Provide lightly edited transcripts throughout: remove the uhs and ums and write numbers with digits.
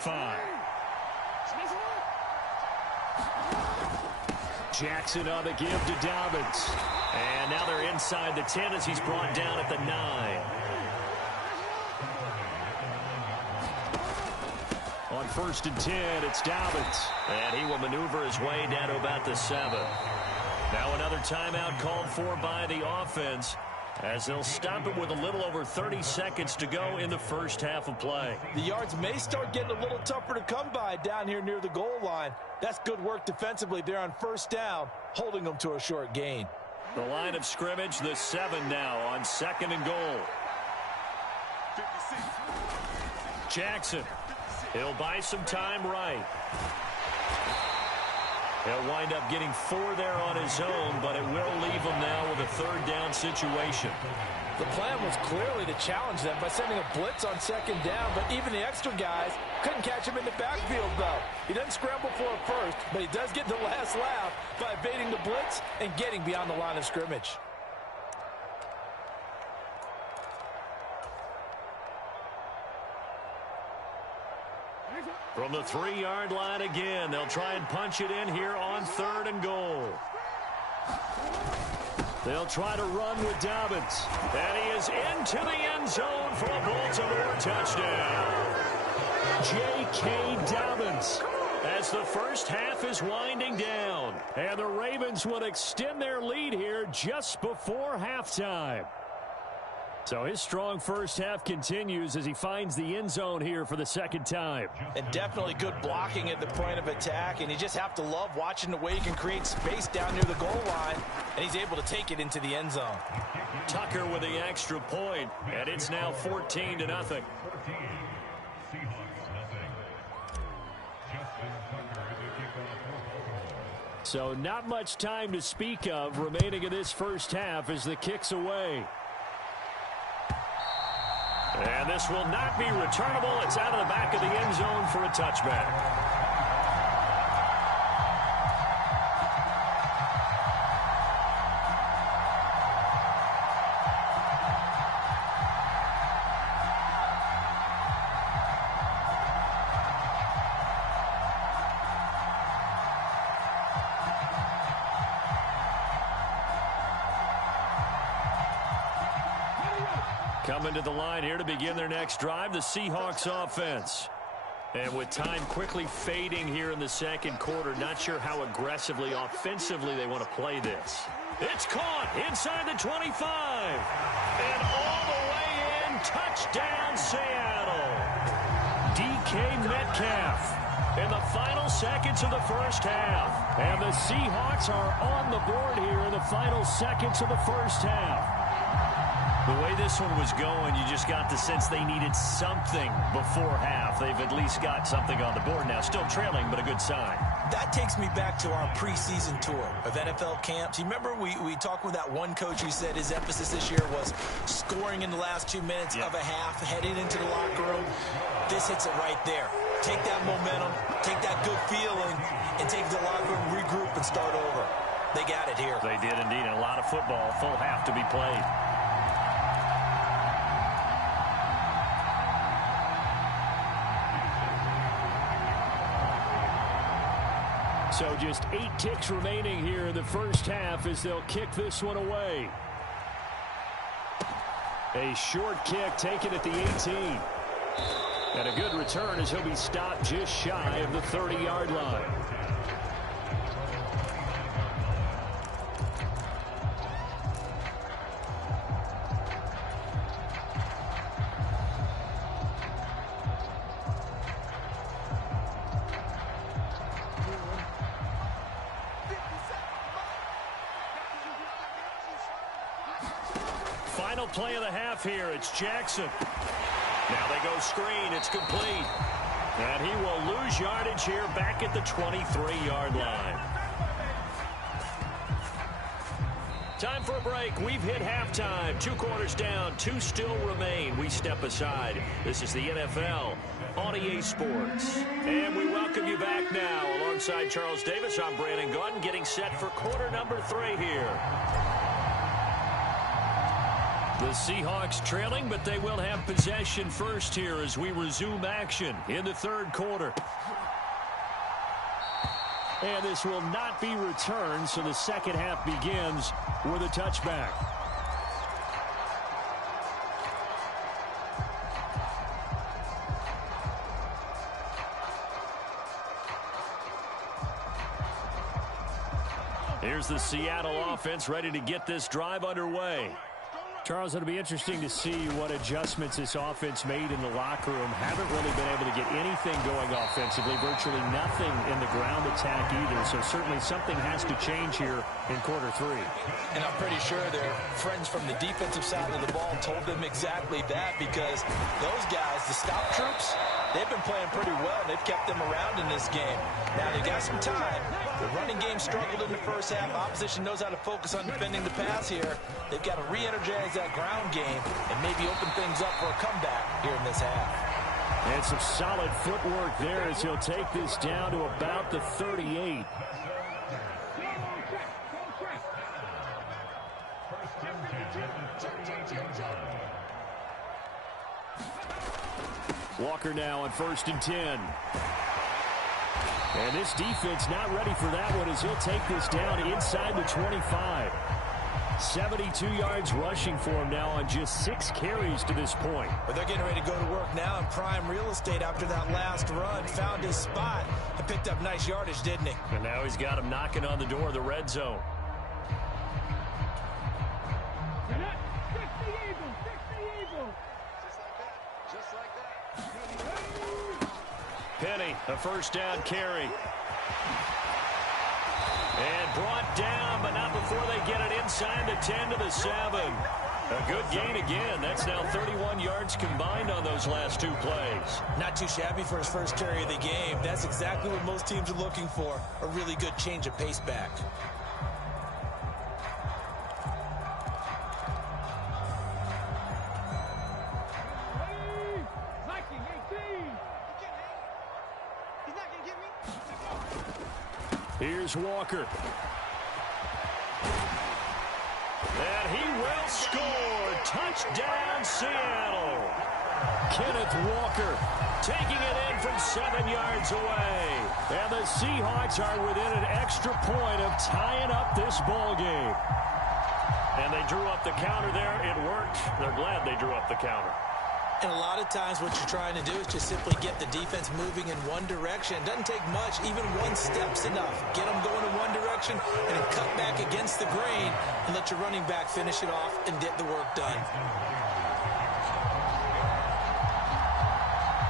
5. Jackson on the give to Dobbins. And now they're inside the 10 as he's brought down at the 9. On 1st and 10, it's Dobbins. And he will maneuver his way down to about the 7. Now another timeout called for by the offense, as they'll stop it with a little over 30 seconds to go in the first half of play. The yards may start getting a little tougher to come by down here near the goal line. That's good work defensively there on 1st down, holding them to a short gain. The line of scrimmage, the 7 now on 2nd and goal. Jackson, he'll buy some time right. He'll wind up getting 4 there on his own, but it will leave him now with a 3rd down situation. The plan was clearly to challenge them by sending a blitz on 2nd down, but even the extra guys couldn't catch him in the backfield, though. He doesn't scramble for a first, but he does get the last laugh by evading the blitz and getting beyond the line of scrimmage. From the 3-yard line again, they'll try and punch it in here on 3rd and goal. They'll try to run with Dobbins. And he is into the end zone for a Baltimore touchdown. J.K. Dobbins, as the first half is winding down. And the Ravens will extend their lead here just before halftime. So his strong first half continues as he finds the end zone here for the 2nd time. And definitely good blocking at the point of attack, and you just have to love watching the way he can create space down near the goal line, and he's able to take it into the end zone. Tucker with the extra point, and it's now 14-0. So not much time to speak of remaining in this first half as the kick's away. And this will not be returnable. It's out of the back of the end zone for a touchback. Coming to the line here to begin their next drive, the Seahawks offense. And with time quickly fading here in the 2nd quarter, not sure how aggressively, offensively they want to play this. It's caught inside the 25. And all the way in, touchdown Seattle. DK Metcalf in the final seconds of the first half. And the Seahawks are on the board here in the final seconds of the first half. The way this one was going, you just got the sense they needed something before half. They've at least got something on the board now. Still trailing, but a good sign. That takes me back to our preseason tour of NFL camps. You remember we talked with that one coach who said his emphasis this year was scoring in the last 2 minutes of a half, heading into the locker room. This hits it right there. Take that momentum, take that good feeling, and take the locker room, regroup, and start over. They got it here. They did indeed. And a lot of football, full half to be played. So just 8 ticks remaining here in the first half as they'll kick this one away. A short kick taken at the 18. And a good return as he'll be stopped just shy of the 30-yard line. Final play of the half here. It's Jackson. Now they go screen. It's complete. And he will lose yardage here back at the 23-yard line. Time for a break. We've hit halftime. 2 quarters down. 2 still remain. We step aside. This is the NFL on EA Sports. And we welcome you back now. Alongside Charles Davis, I'm Brandon Gaudin, getting set for quarter number 3 here. The Seahawks trailing, but they will have possession first here as we resume action in the third quarter. And this will not be returned, so the second half begins with a touchback. Here's the Seattle offense ready to get this drive underway. Charles, it'll be interesting to see what adjustments this offense made in the locker room. Haven't really been able to get anything going offensively, virtually nothing in the ground attack either. So certainly something has to change here in quarter three. And I'm pretty sure their friends from the defensive side of the ball told them exactly that, because those guys, the stop troops, they've been playing pretty well. They've kept them around in this game. Now, they've got some time. The running game struggled in the first half. Opposition knows how to focus on defending the pass here. They've got to re-energize that ground game and maybe open things up for a comeback here in this half. And some solid footwork there as he'll take this down to about the 38. Walker now on 1st and 10. And this defense not ready for that one as he'll take this down inside the 25. 72 yards rushing for him now on just 6 carries to this point. But they're getting ready to go to work now in prime real estate after that last run. Found his spot and picked up nice yardage, didn't he? And now he's got him knocking on the door of the red zone. Penny, a first down carry. And brought down, but not before they get it inside the 10 to the 7. A good gain again. That's now 31 yards combined on those last 2 plays. Not too shabby for his first carry of the game. That's exactly what most teams are looking for. A really good change of pace back. Here's Walker. And he will score. Touchdown, Seattle. Kenneth Walker taking it in from 7 yards away. And the Seahawks are within an extra point of tying up this ball game. And they drew up the counter there. It worked. They're glad they drew up the counter. And a lot of times what you're trying to do is just simply get the defense moving in one direction. It doesn't take much. Even one step's enough. Get them going in one direction and then cut back against the grain and let your running back finish it off and get the work done.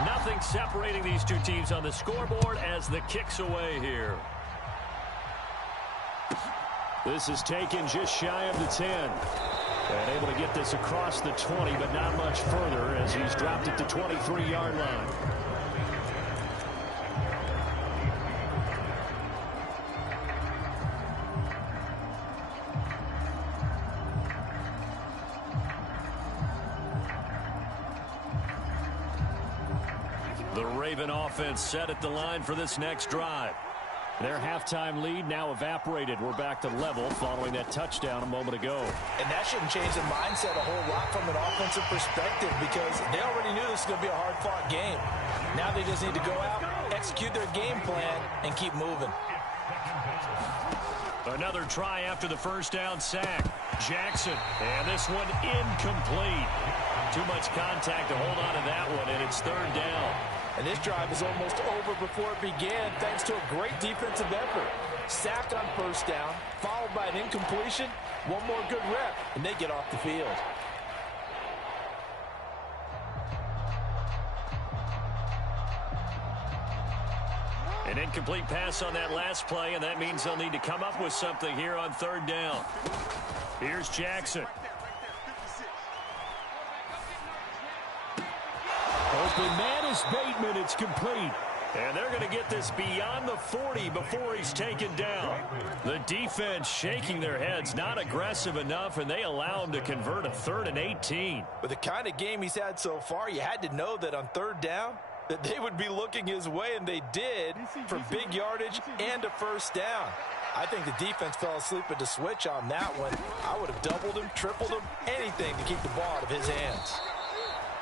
Nothing separating these two teams on the scoreboard as the kick's away here. This is taken just shy of the 10. And able to get this across the 20, but not much further as he's dropped it to 23-yard line. The Raven offense set at the line for this next drive. Their halftime lead now evaporated. We're back to level following that touchdown a moment ago. And that shouldn't change the mindset a whole lot from an offensive perspective, because they already knew this was going to be a hard-fought game. Now they just need to go out, execute their game plan, and keep moving. Another try after the first down sack. Jackson, and this one incomplete. Too much contact to hold on to that one, and it's 3rd down. And this drive is almost over before it began, thanks to a great defensive effort. Sack on 1st down, followed by an incompletion. One more good rep, and they get off the field. An incomplete pass on that last play, and that means they'll need to come up with something here on 3rd down. Here's Jackson. Open man is Bateman. It's complete. And they're going to get this beyond the 40 before he's taken down. The defense shaking their heads, not aggressive enough, and they allow him to convert a 3rd and 18. With the kind of game he's had so far, you had to know that on 3rd down, that they would be looking his way, and they did, for big yardage and a 1st down. I think the defense fell asleep at the switch on that one. I would have doubled him, tripled him, anything to keep the ball out of his hands.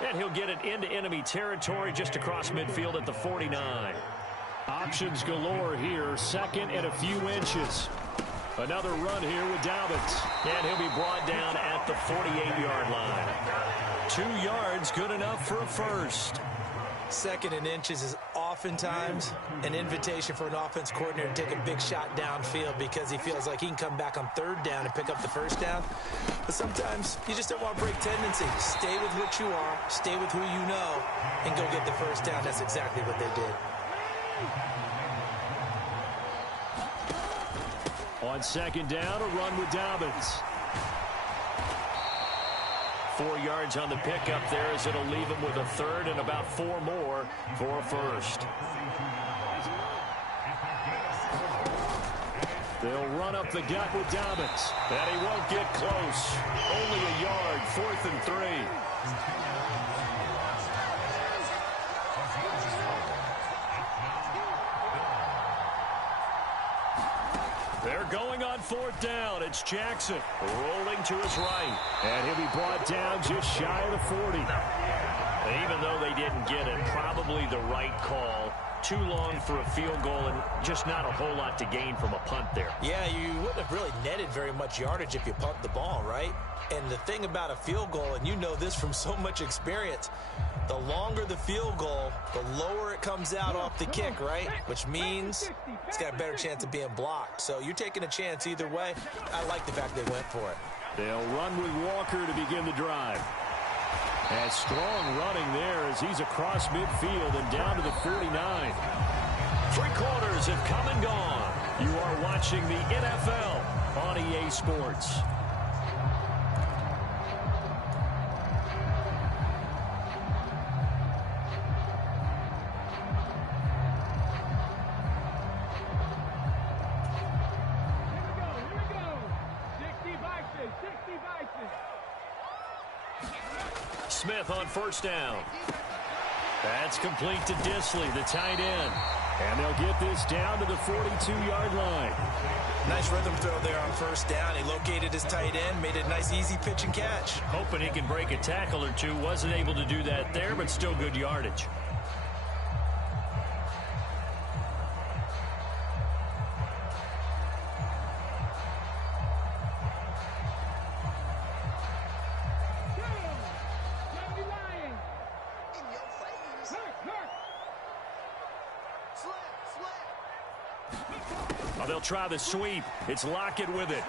And he'll get it into enemy territory just across midfield at the 49. Options galore here. Second and a few inches. Another run here with Dobbins. And he'll be brought down at the 48-yard line. 2 yards, good enough for a first. Second and inches is oftentimes an invitation for an offense coordinator to take a big shot downfield because he feels like he can come back on third down and pick up the first down. But sometimes you just don't want to break tendency. Stay with what you are, stay with who you know, and go get the first down. That's exactly what they did. On second down, a run with Dobbins. 4 yards on the pickup there as it'll leave him with a third and about 4 more for a first. They'll run up the gut with Dobbins. And he won't get close. Only a yard, 4th and 3. They're going on 4th down. It's Jackson rolling to his right. And he'll be brought down just shy of the 40. Even though they didn't get it, probably the right call. Too long for a field goal and just not a whole lot to gain from a punt there. Yeah, you wouldn't have really netted very much yardage if you punt the ball, right? And the thing about a field goal, and you know this from so much experience, the longer the field goal, the lower it comes out off the kick, right? Which means it's got a better chance of being blocked. So you're taking a chance either way. I like the fact they went for it. They'll run with Walker to begin the drive. And strong running there as he's across midfield and down to the 49. 3 quarters have come and gone. You are watching the NFL on EA Sports. Smith on first down. That's complete to Disley, the tight end. And they'll get this down to the 42-yard line. Nice rhythm throw there on first down. He located his tight end, made it a nice easy pitch and catch. Hoping he can break a tackle or two. Wasn't able to do that there, but still good yardage. They'll try the sweep. It's Lockett with it.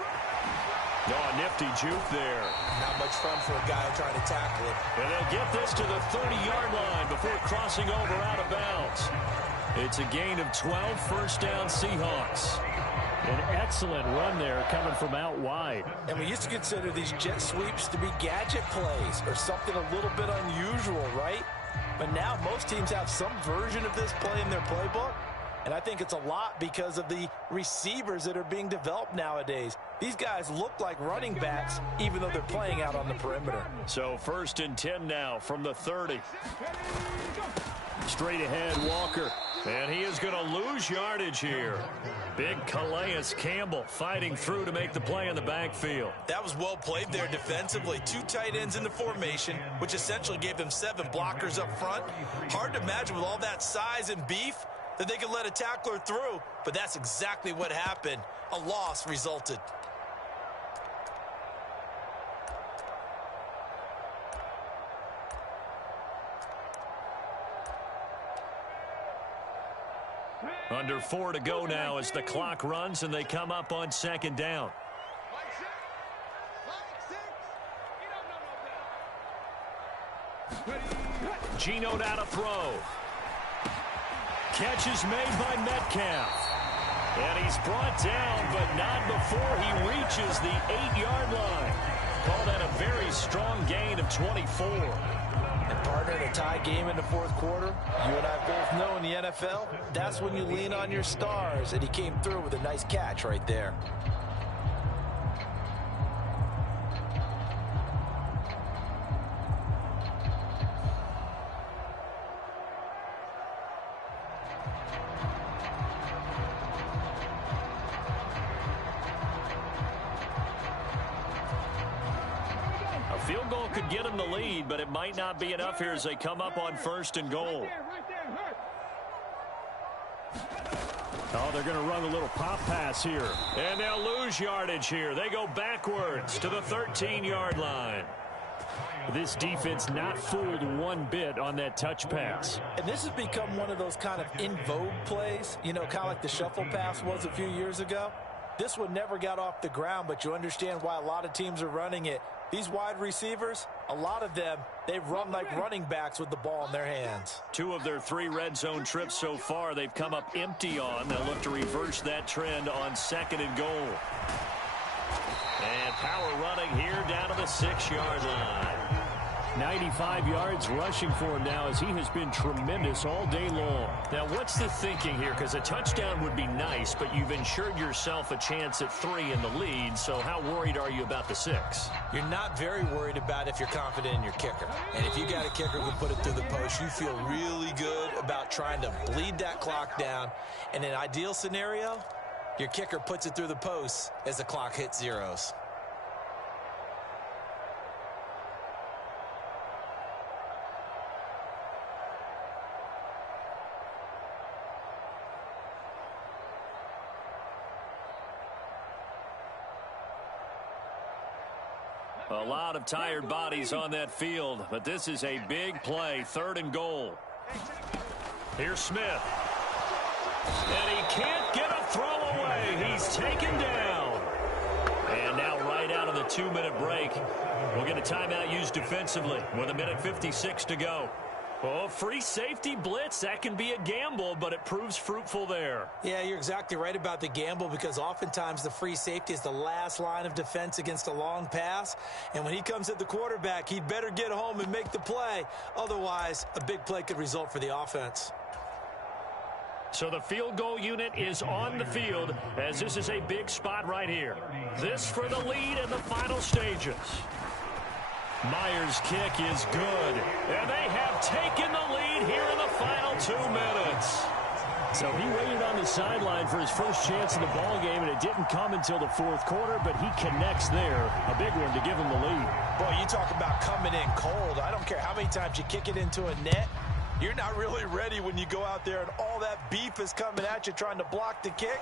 Oh, nifty juke there. Not much fun for a guy trying to tackle it. And they'll get this to the 30-yard line before crossing over out of bounds. It's a gain of 12, first down Seahawks. An excellent run there coming from out wide. And we used to consider these jet sweeps to be gadget plays or something a little bit unusual, right? But now most teams have some version of this play in their playbook. And I think it's a lot because of the receivers that are being developed nowadays. These guys look like running backs, even though they're playing out on the perimeter. So 1st and 10 now from the 30. Straight ahead, Walker. And he is going to lose yardage here. Big Calais Campbell fighting through to make the play in the backfield. That was well played there defensively. 2 tight ends in the formation, which essentially gave them 7 blockers up front. Hard to imagine with all that size and beef that they could let a tackler through, but that's exactly what happened. A loss resulted. Under 4 to go now as the clock runs and they come up on 2nd down. Geno down to throw. Catch is made by Metcalf. And he's brought down, but not before he reaches the 8-yard line. Call that a very strong gain of 24. And partner, in a tie game in the 4th quarter, you and I both know in the NFL, that's when you lean on your stars. And he came through with a nice catch right there. ball could get them the lead, but it might not be enough here as they come up on 1st and goal. Oh, they're going to run a little pop pass here. And they'll lose yardage here. They go backwards to the 13-yard line. This defense not fooled one bit on that touch pass. And this has become one of those kind of in vogue plays, you know, kind of like the shuffle pass was a few years ago. This one never got off the ground, but you understand why a lot of teams are running it. These wide receivers, a lot of them, they run like running backs with the ball in their hands. 2 of their 3 red zone trips so far, they've come up empty on. They'll look to reverse that trend on 2nd and goal. And power running here down to the 6-yard line. 95 yards rushing for him now as he has been tremendous all day long. Now, what's the thinking here? Because a touchdown would be nice, but you've ensured yourself a chance at 3 in the lead, so how worried are you about the 6? You're not very worried about if you're confident in your kicker. And if you got a kicker who can put it through the post, you feel really good about trying to bleed that clock down. In an ideal scenario, your kicker puts it through the post as the clock hits zeros. A lot of tired bodies on that field, but this is a big play, 3rd and goal. Here's Smith. And he can't get a throw away. He's taken down. And now right out of the 2-minute break, we'll get a timeout used defensively with 1:56 to go. Oh, free safety blitz, that can be a gamble, but it proves fruitful there. Yeah, you're exactly right about the gamble because oftentimes the free safety is the last line of defense against a long pass. And when he comes at the quarterback, he'd better get home and make the play. Otherwise, a big play could result for the offense. So the field goal unit is on the field as this is a big spot right here. This for the lead in the final stages. Myers' kick is good, and they have taken the lead here in the final 2 minutes. So he waited on the sideline for his first chance in the ball game, and it didn't come until the 4th quarter, but he connects there, a big one to give him the lead. Boy, you talk about coming in cold. I don't care how many times you kick it into a net. You're not really ready when you go out there and all that beef is coming at you trying to block the kick.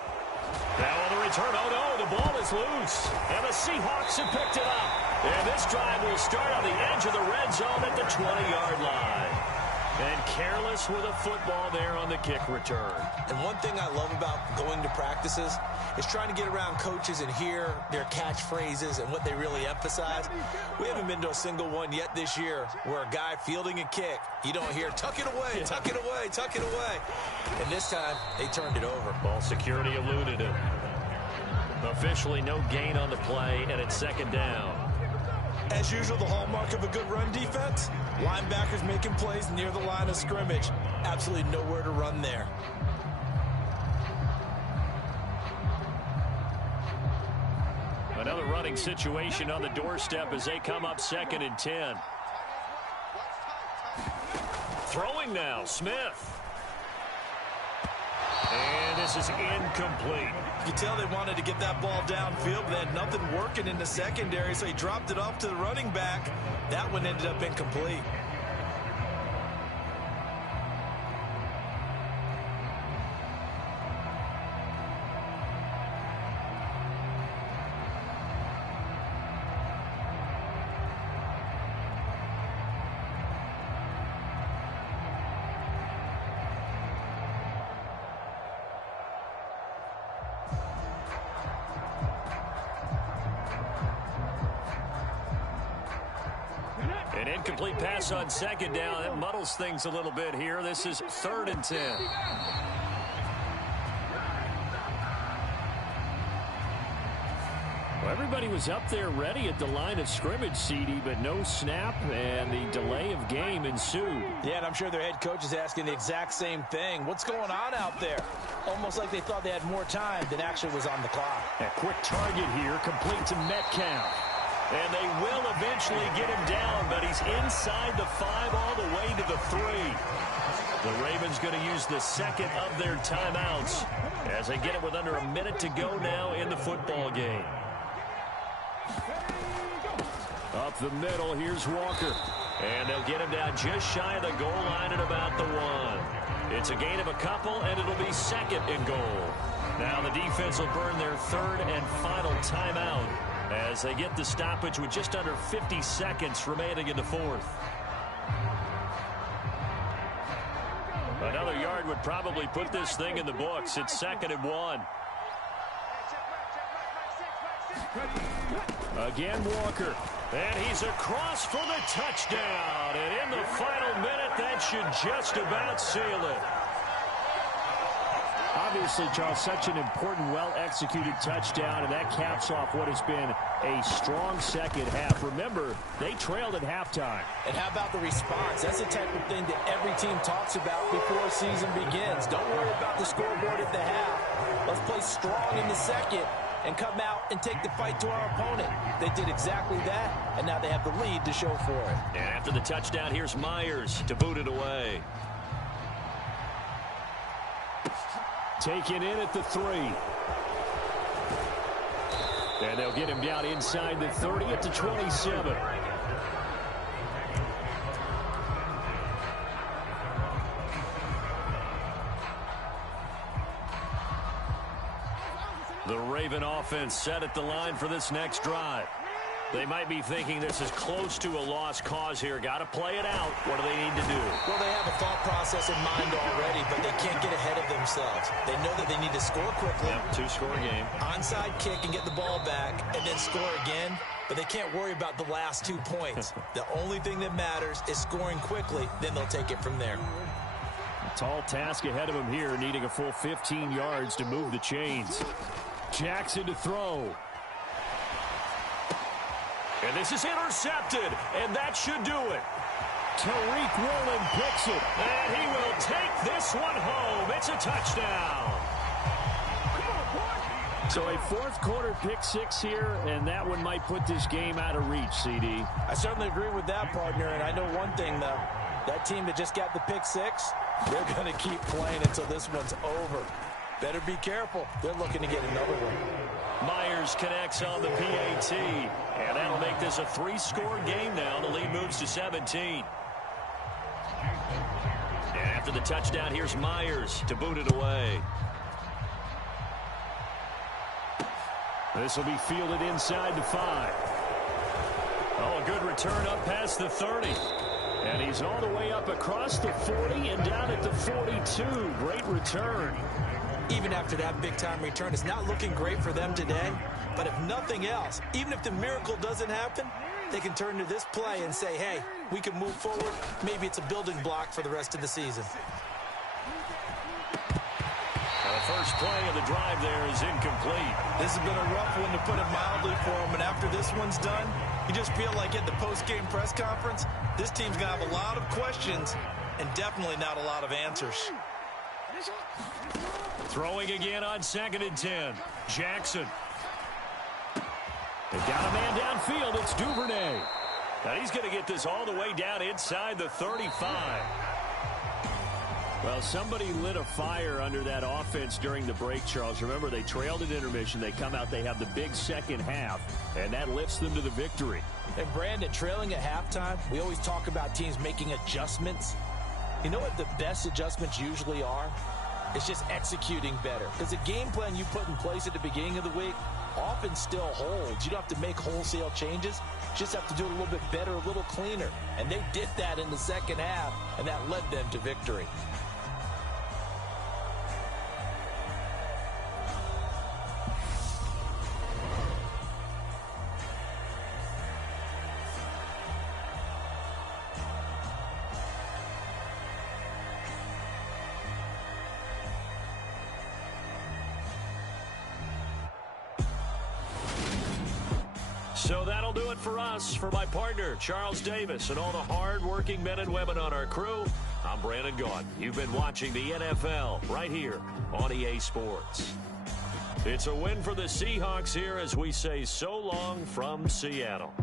Now on the return, oh no, the ball is loose. And the Seahawks have picked it up. And this drive will start on the edge of the red zone at the 20-yard line. And careless with a football there on the kick return. And one thing I love about going to practices is trying to get around coaches and hear their catchphrases and what they really emphasize. We haven't been to a single one yet this year where a guy fielding a kick, you don't hear, tuck it away, tuck it away, tuck it away. And this time, they turned it over. Ball security eluded it. Officially no gain on the play, and it's 2nd down. As usual, the hallmark of a good run defense, linebackers making plays near the line of scrimmage. Absolutely nowhere to run there. Another running situation on the doorstep as they come up 2nd and 10. Throwing now, Smith. And this is incomplete. You tell they wanted to get that ball downfield, but they had nothing working in the secondary, so he dropped it off to the running back. That one ended up incomplete. An incomplete pass on 2nd down. That muddles things a little bit here. This is 3rd and 10. Well, everybody was up there ready at the line of scrimmage, CD, but no snap, and the delay of game ensued. Yeah, and I'm sure their head coach is asking the exact same thing. What's going on out there? Almost like they thought they had more time than actually was on the clock. A quick target here, complete to Metcalf. And they will eventually get him down, but he's inside the 5 all the way to the 3. The Ravens going to use the 2nd of their timeouts as they get it with under a minute to go now in the football game. Up the middle, here's Walker. And they'll get him down just shy of the goal line at about the 1. It's a gain of a couple, and it'll be second and goal. Now the defense will burn their third and final timeout as they get the stoppage with just under 50 seconds remaining in the fourth. Another yard would probably put this thing in the books. It's 2nd and 1. Again, Walker. And he's across for the touchdown. And in the final minute, that should just about seal it. Obviously, Charles, such an important, well-executed touchdown, and that caps off what has been a strong second half. Remember, they trailed at halftime. And how about the response? That's the type of thing that every team talks about before a season begins. Don't worry about the scoreboard at the half. Let's play strong in the second and come out and take the fight to our opponent. They did exactly that, and now they have the lead to show for it. And after the touchdown, here's Myers to boot it away. Taken in at the 3. And they'll get him down inside the 30 at the 27. The Raven offense set at the line for this next drive. They might be thinking this is close to a lost cause here. Got to play it out. What do they need to do? Well, they have a thought process in mind already, but they can't get ahead of themselves. They know that they need to score quickly. Yep, 2-score game. Onside kick and get the ball back and then score again. But they can't worry about the last 2 points. The only thing that matters is scoring quickly. Then they'll take it from there. A tall task ahead of him here, needing a full 15 yards to move the chains. Jackson to throw. And this is intercepted, and that should do it. Tariq Woolen picks it. And he will take this one home. It's a touchdown. So a fourth-quarter pick-6 here, and that one might put this game out of reach, CD. I certainly agree with that, partner, and I know one thing, though. That team that just got the pick-6, they're going to keep playing until this one's over. Better be careful. They're looking to get another one. Myers connects on the PAT, and that'll make this a 3-score game now. The lead moves to 17. And after the touchdown, here's Myers to boot it away. This will be fielded inside the 5. Oh, a good return up past the 30. And he's all the way up across the 40 and down at the 42. Great return. Even after that big-time return, it's not looking great for them today. But if nothing else, even if the miracle doesn't happen, they can turn to this play and say, hey, we can move forward. Maybe it's a building block for the rest of the season. The first play of the drive there is incomplete. This has been a rough one, to put it mildly, for them. And after this one's done, you just feel like at the post-game press conference, this team's going to have a lot of questions and definitely not a lot of answers. Throwing again on 2nd and 10. Jackson. They got a man downfield. It's Duvernay. And he's going to get this all the way down inside the 35. Well, somebody lit a fire under that offense during the break, Charles. Remember, they trailed at intermission. They come out, they have the big second half, and that lifts them to the victory. And, Brandon, trailing at halftime, we always talk about teams making adjustments. You know what the best adjustments usually are? It's just executing better. Because the game plan you put in place at the beginning of the week often still holds. You don't have to make wholesale changes. You just have to do it a little bit better, a little cleaner. And they did that in the second half, and that led them to victory. So that'll do it for us. For my partner, Charles Davis, and all the hard-working men and women on our crew, I'm Brandon Gaudin. You've been watching the NFL right here on EA Sports. It's a win for the Seahawks here as we say so long from Seattle.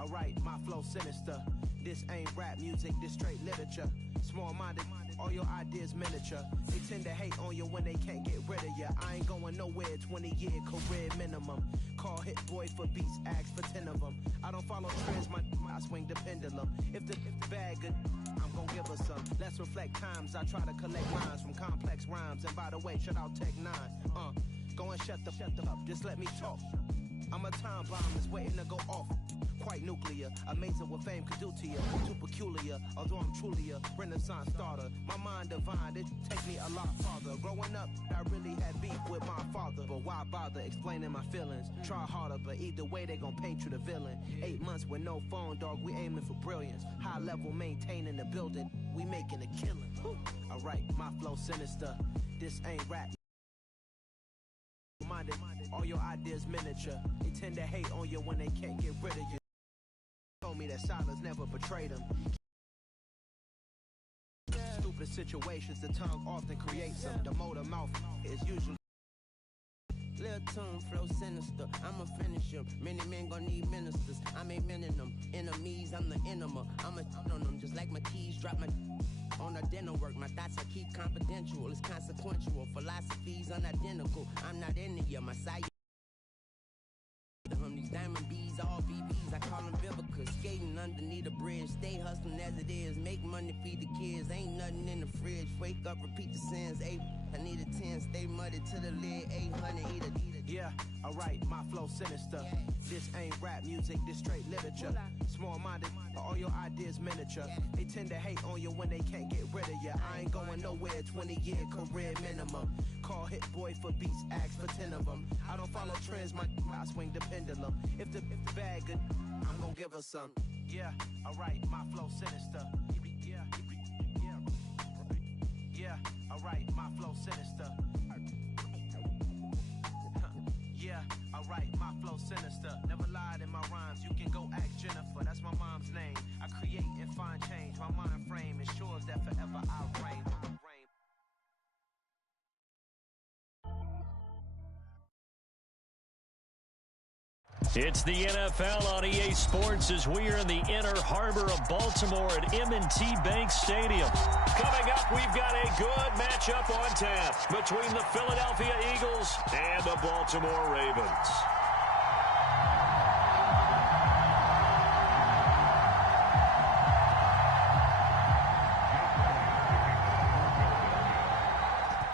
Alright, my flow sinister. This ain't rap music, this straight literature. Small-minded, all your ideas miniature. They tend to hate on you when they can't get rid of you. I ain't going nowhere, 20-year career minimum. Call Hit Boy for beats, ask for 10 of them. I don't follow trends, I swing the pendulum. If the bag good, I'm gon' give her some. Let's reflect times, I try to collect lines from complex rhymes. And by the way, shout out Tech 9. Go and shut the up, just let me talk. I'm a time bomb that's waiting to go off. Quite nuclear, amazing what fame could do to you. Too peculiar, although I'm truly a renaissance starter. My mind divine, it take me a lot farther. Growing up, I really had beef with my father. But why bother explaining my feelings? Try harder, but either way they gon' paint you the villain. 8 months with no phone, dog, we aiming for brilliance. High level maintaining the building, we making a killing. Alright, my flow sinister, this ain't rap. Minded, all your ideas miniature. They tend to hate on you when they can't get rid of you. Told me that silence never betrayed them. Stupid situations, the tongue often creates them. The motor mouth is usually Lil' tune, flow sinister, I'ma finish him. Many men gon' need ministers, I'm a men in them. Enemies, I'm the enema. I'm on them, just like my keys, drop my on a dinner work. My thoughts I keep confidential, it's consequential. Philosophies unidentical, I'm not in it, my side. These diamond bees, all BBs, I call them Vivica. Skating underneath the bridge, stay hustling as it is. Make money, feed the kids, ain't nothing in the fridge. Wake up, repeat the sins, I need a 10, stay muddy to the lid, 800, eat a. Yeah, alright, my flow sinister. This ain't rap music, this straight literature. Small-minded, all your ideas miniature. They tend to hate on you when they can't get rid of you. I ain't going nowhere, 20-year career minimum. Call Hit Boy for beats, ask for 10 of them. I don't follow trends, I swing the pendulum. If the bag good, I'm gon' give her some. Yeah, alright, my flow sinister. Yeah, alright, my flow sinister. Yeah, alright, my flow sinister. Never lied in my rhymes, you can go ask Jennifer. That's my mom's name. I create and find change. My mind frame ensures that forever I reign. It's the NFL on EA Sports as we are in the inner harbor of Baltimore at M&T Bank Stadium. Coming up, we've got a good matchup on tap between the Philadelphia Eagles and the Baltimore Ravens.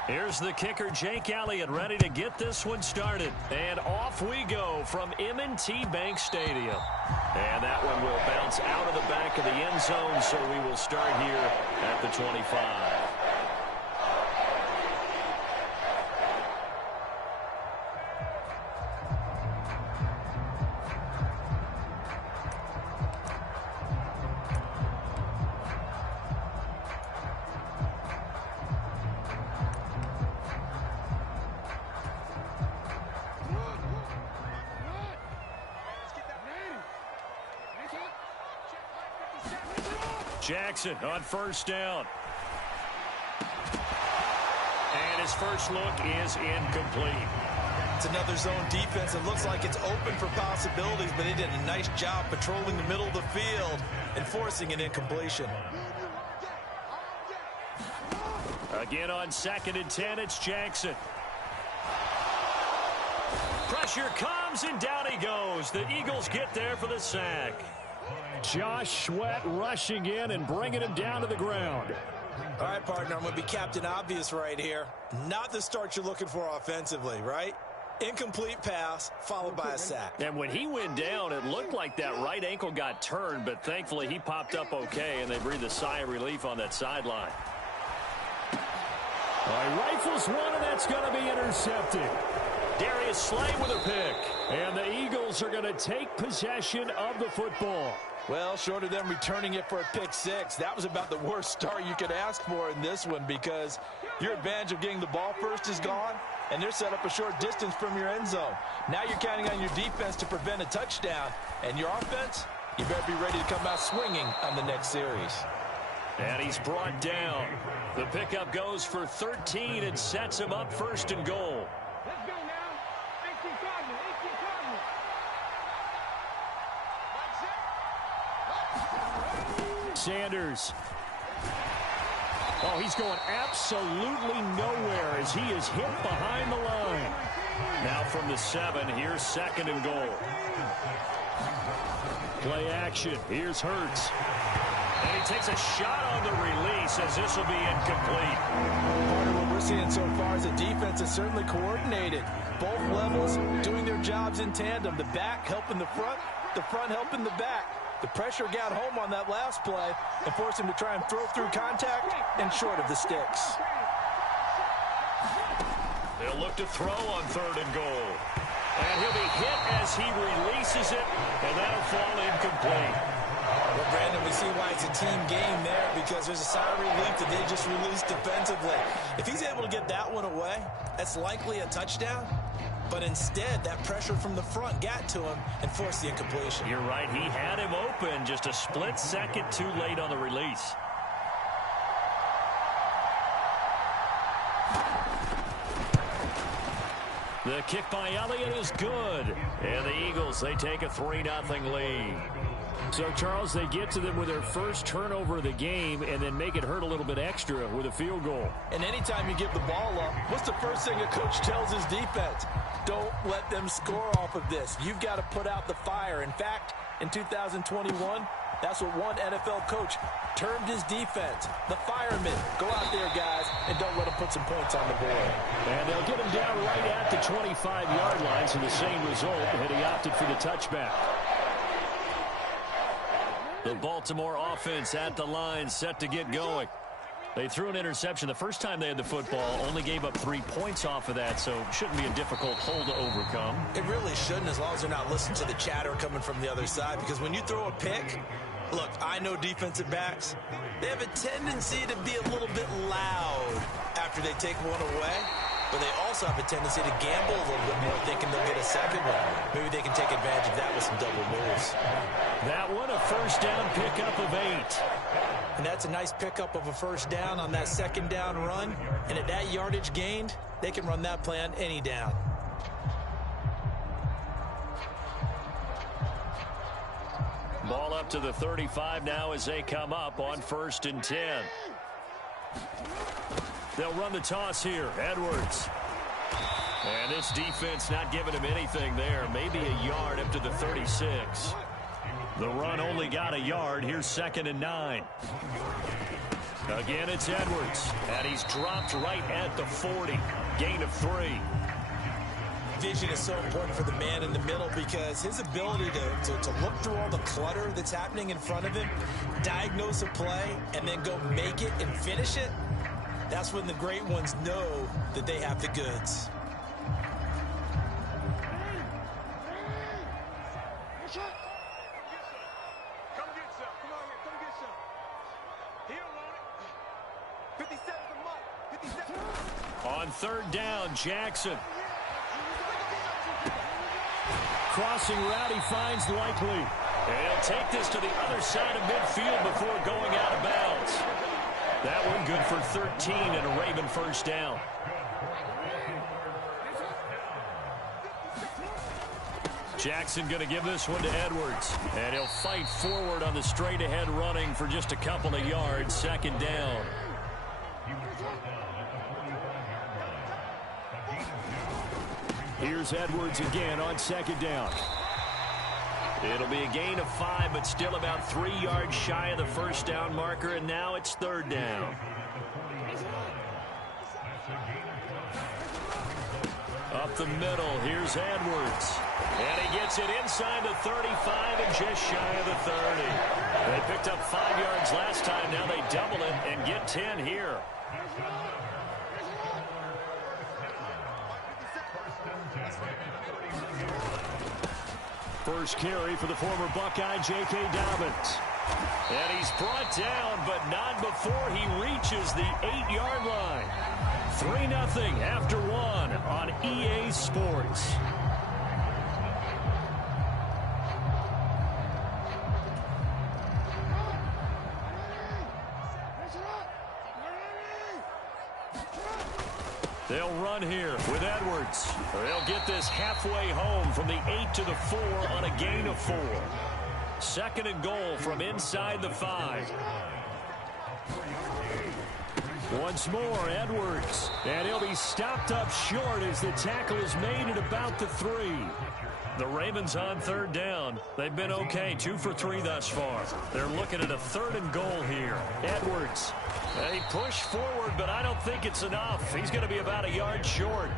Here's the kicker, Jake Elliott, ready to get this one started. And off we go from M&T Bank Stadium. And that one will bounce out of the back of the end zone, so we will start here at the 25. Jackson on first down. And his first look is incomplete. It's another zone defense. It looks like it's open for possibilities, but they did a nice job patrolling the middle of the field and forcing an incompletion. Again on 2nd and 10, it's Jackson. Pressure comes, and down he goes. The Eagles get there for the sack. Josh Sweat rushing in and bringing him down to the ground. All right, partner, I'm going to be Captain Obvious right here. Not the start you're looking for offensively, right? Incomplete pass followed by a sack. And when he went down, it looked like that right ankle got turned, but thankfully he popped up okay, and they breathed a sigh of relief on that sideline. Rifles one, and that's going to be intercepted. Darius Slay with a pick. And the Eagles are going to take possession of the football. Well, short of them returning it for a pick six, that was about the worst start you could ask for in this one, because your advantage of getting the ball first is gone, and they're set up a short distance from your end zone. Now you're counting on your defense to prevent a touchdown, and your offense, you better be ready to come out swinging on the next series. And he's brought down. The pickup goes for 13 and sets him up 1st and goal. Let's go now. 18 Cardinal. 18 Cardinal. That's it. Sanders. Oh, he's going absolutely nowhere as he is hit behind the line. Now from the 7, here's 2nd and goal. Play action. Here's Hurts. And he takes a shot on the release as this will be incomplete. Part of what we're seeing so far is the defense is certainly coordinated. Both levels doing their jobs in tandem. The back helping the front helping the back. The pressure got home on that last play and forced him to try and throw through contact and short of the sticks. They'll look to throw on 3rd and goal. And he'll be hit as he releases it, and that'll fall incomplete. Well, Brandon, we see why it's a team game there, because there's a sigh of relief that they just released defensively. If he's able to get that one away, that's likely a touchdown. But instead, that pressure from the front got to him and forced the incompletion. You're right. He had him open just a split second too late on the release. The kick by Elliott is good. And the Eagles, they take a 3-0 lead. So, Charles, they get to them with their first turnover of the game and then make it hurt a little bit extra with a field goal. And anytime you give the ball up, what's the first thing a coach tells his defense? Don't let them score off of this. You've got to put out the fire. In fact, in 2021, that's what one NFL coach termed his defense. The firemen. Go out there, guys, and don't let them put some points on the board. And they'll get him down right at the 25-yard line, so the same result, and he opted for the touchback. The Baltimore offense at the line, set to get going. They threw an interception the first time they had the football, only gave up 3 points off of that, so shouldn't be a difficult hole to overcome. It really shouldn't, as long as they're not listening to the chatter coming from the other side, because when you throw a pick, look, I know defensive backs, they have a tendency to be a little bit loud after they take one away, but they also have a tendency to gamble a little bit more, thinking they'll get a second one. Maybe they can take advantage of that with some double moves. That one, a first down pickup of 8. And that's a nice pickup of a first down on that second down run. And at that yardage gained, they can run that play on any down. Ball up to the 35 now as they come up on 1st and 10. They'll run the toss here. Edwards. And this defense not giving him anything there. Maybe a yard up to the 36. The run only got a yard. Here's 2nd and 9. Again, it's Edwards. And he's dropped right at the 40. Gain of 3. Vision is so important for the man in the middle, because his ability to look through all the clutter that's happening in front of him, diagnose a play, and then go make it and finish it, that's when the great ones know that they have the goods. On 3rd down, Jackson. Crossing route, he finds Likely. And he'll take this to the other side of midfield before going out of bounds. That one good for 13 and a Raven first down. Jackson going to give this one to Edwards. And he'll fight forward on the straight-ahead running for just a couple of yards. 2nd down. Here's Edwards again on 2nd down. It'll be a gain of 5, but still about 3 yards shy of the first down marker, and now it's 3rd down. Up the middle, here's Edwards. And he gets it inside the 35 and just shy of the 30. They picked up 5 yards last time, now they double it and get 10 here. First carry for the former Buckeye, J.K. Dobbins. And he's brought down, but not before he reaches the 8-yard line. 3-0 after 1 on EA Sports. They'll run here with Edwards. They'll get this halfway home from the 8 to the 4 on a gain of 4. Second and goal from inside the 5. Once more, Edwards. And he'll be stopped up short as the tackle is made at about the 3. The Ravens on third down. They've been okay, 2 for 3 thus far. They're looking at a third and goal here. Edwards. They push forward, but I don't think it's enough. He's going to be about a yard short.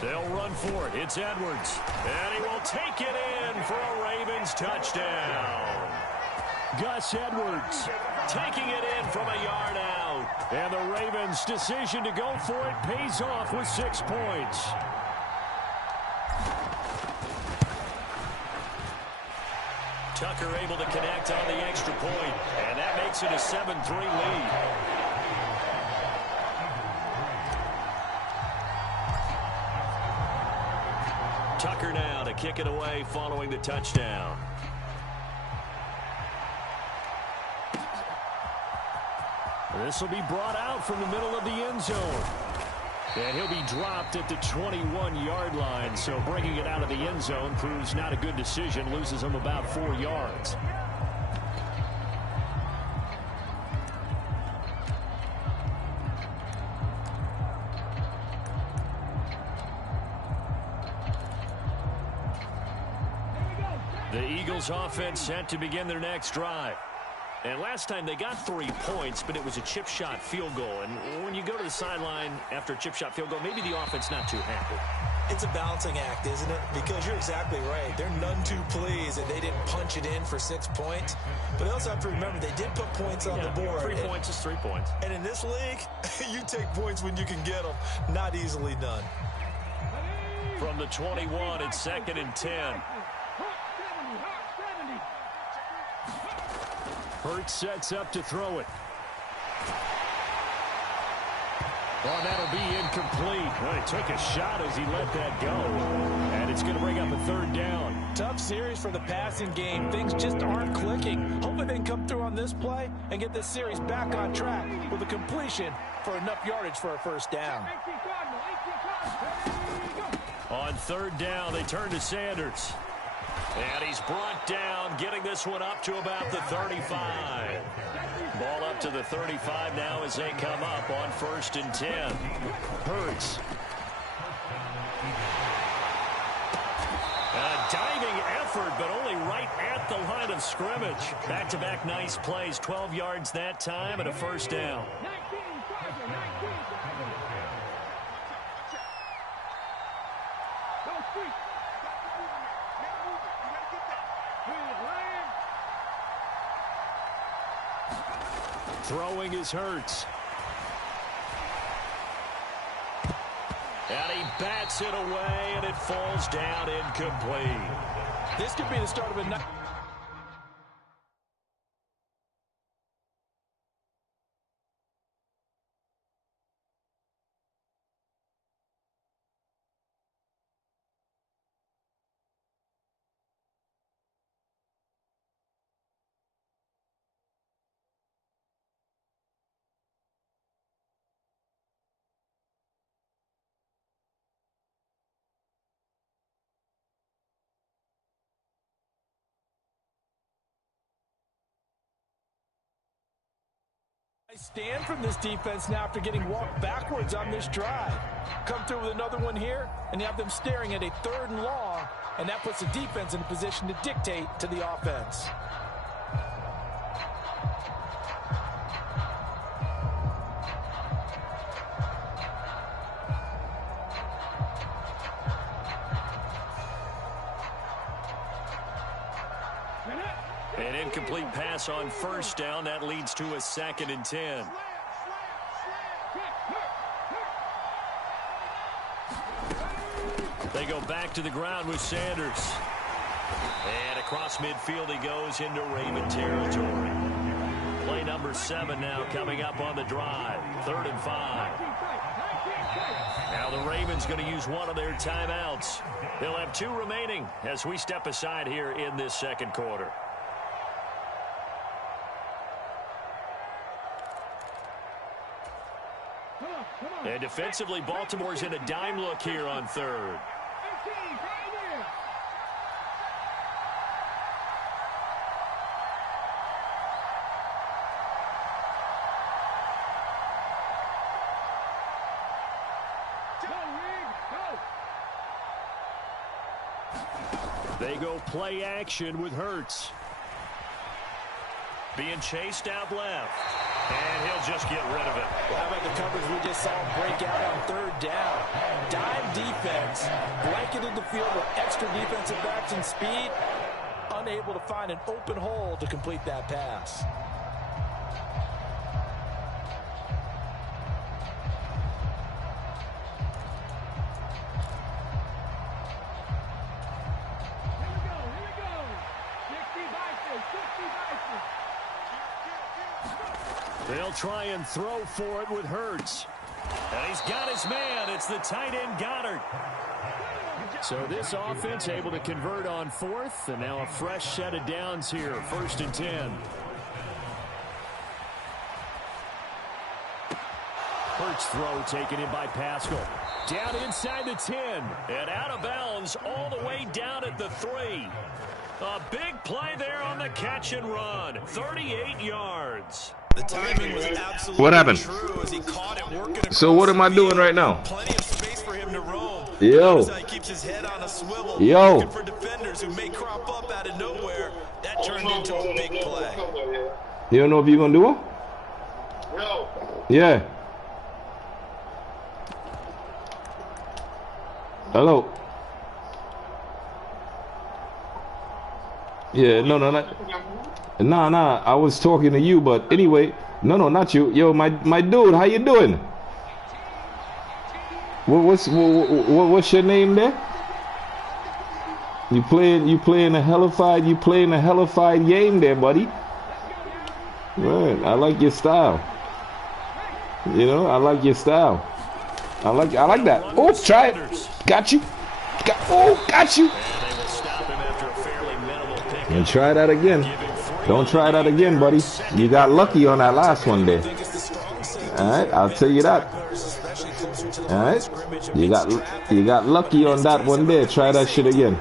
They'll run for it. It's Edwards. And he will take it in for a Ravens touchdown. Gus Edwards taking it in from a yard out. And the Ravens' decision to go for it pays off with 6 points. Tucker able to connect on the extra point. And that makes it a 7-3 lead. Tucker now to kick it away following the touchdown. This will be brought out from the middle of the end zone. And he'll be dropped at the 21-yard line. So bringing it out of the end zone proves not a good decision. Loses him about 4 yards. The Eagles offense set to begin their next drive. And last time they got 3 points, but it was a chip shot field goal. And when you go to the sideline after a chip shot field goal, maybe the offense not too happy. It's a balancing act, isn't it? Because you're exactly right. They're none too pleased that they didn't punch it in for 6 points. But they also have to remember they did put points on the board. 3 points is 3 points. And in this league, you take points when you can get them. Not easily done. From the 21, it's 2nd and 10. Hurts sets up to throw it. Well, that'll be incomplete. Well, he took a shot as he let that go. And it's going to bring up a 3rd down. Tough series for the passing game. Things just aren't clicking. Hopefully they can come through on this play and get this series back on track with a completion for enough yardage for a 1st down. On 3rd down, they turn to Sanders. And he's brought down, getting this one up to about the 35. Ball up to the 35 now as they come up on 1st and 10. Hurts. A diving effort, but only right at the line of scrimmage. Back-to-back nice plays, 12 yards that time and a 1st down. Throwing is Hurts. And he bats it away, and it falls down incomplete. This could be the start of a night. Stand from this defense now after getting walked backwards on this drive. Come through with another one here, and you have them staring at a 3rd and long, and that puts the defense in a position to dictate to the offense. An incomplete pass on 1st down. That leads to a 2nd and 10. They go back to the ground with Sanders. And across midfield he goes into Raven territory. Play number 7 now coming up on the drive. 3rd and 5. Now the Ravens going to use one of their timeouts. They'll have 2 remaining as we step aside here in this 2nd quarter. And defensively, Baltimore's in a dime look here on 3rd. They go play action with Hurts. Being chased out left. And he'll just get rid of it. Well, how about the coverage we just saw break out on third down? Dime defense, blanketed the field with extra defensive backs and speed, unable to find an open hole to complete that pass. They'll try and throw for it with Hurts. And he's got his man. It's the tight end Goddard. So this offense able to convert on fourth, and now a fresh set of downs here, 1st and 10. Hurts throw taken in by Pascal. Down inside the 10. And out of bounds all the way down at the 3. A big play there on the catch and run. 38 yards. The timing was absolutely What happened? true as he caught it working. So what am I doing right now? Plenty of space for him to roam. Yo. Notice how he keeps his head on a swivel. Yo. Looking for defenders who may crop up out of nowhere. That turned into a big play. You don't know if you're gonna do it? No. Yeah. Hello. Yeah, no, Nah, I was talking to you, but anyway, no, not you. Yo, my dude, how you doing? What's your name there? You playing a hellified game there, buddy. Right, I like your style. You know, I like your style. I like that. Oh, try it. Got you. Got you. And try that again. Don't try that again, buddy. You got lucky on that last one there. All right, I'll tell you that. All right, you got lucky on that one there. Try that shit again.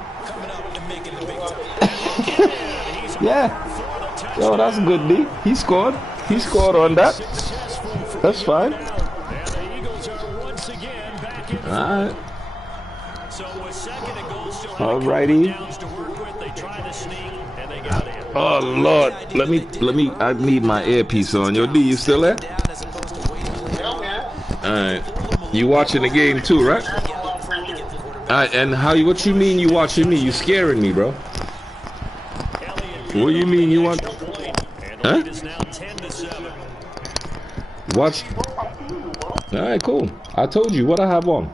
Yeah. Yo, that's good, D. He scored on that. That's fine. All right. Alrighty. Oh Lord, let me. I need my earpiece on. Yo, D, you still there? All right. You watching the game too, right? All right. And what you mean you watching me? You scaring me, bro. What do you mean you want? Huh? Watch. All right, cool. I told you what I have on.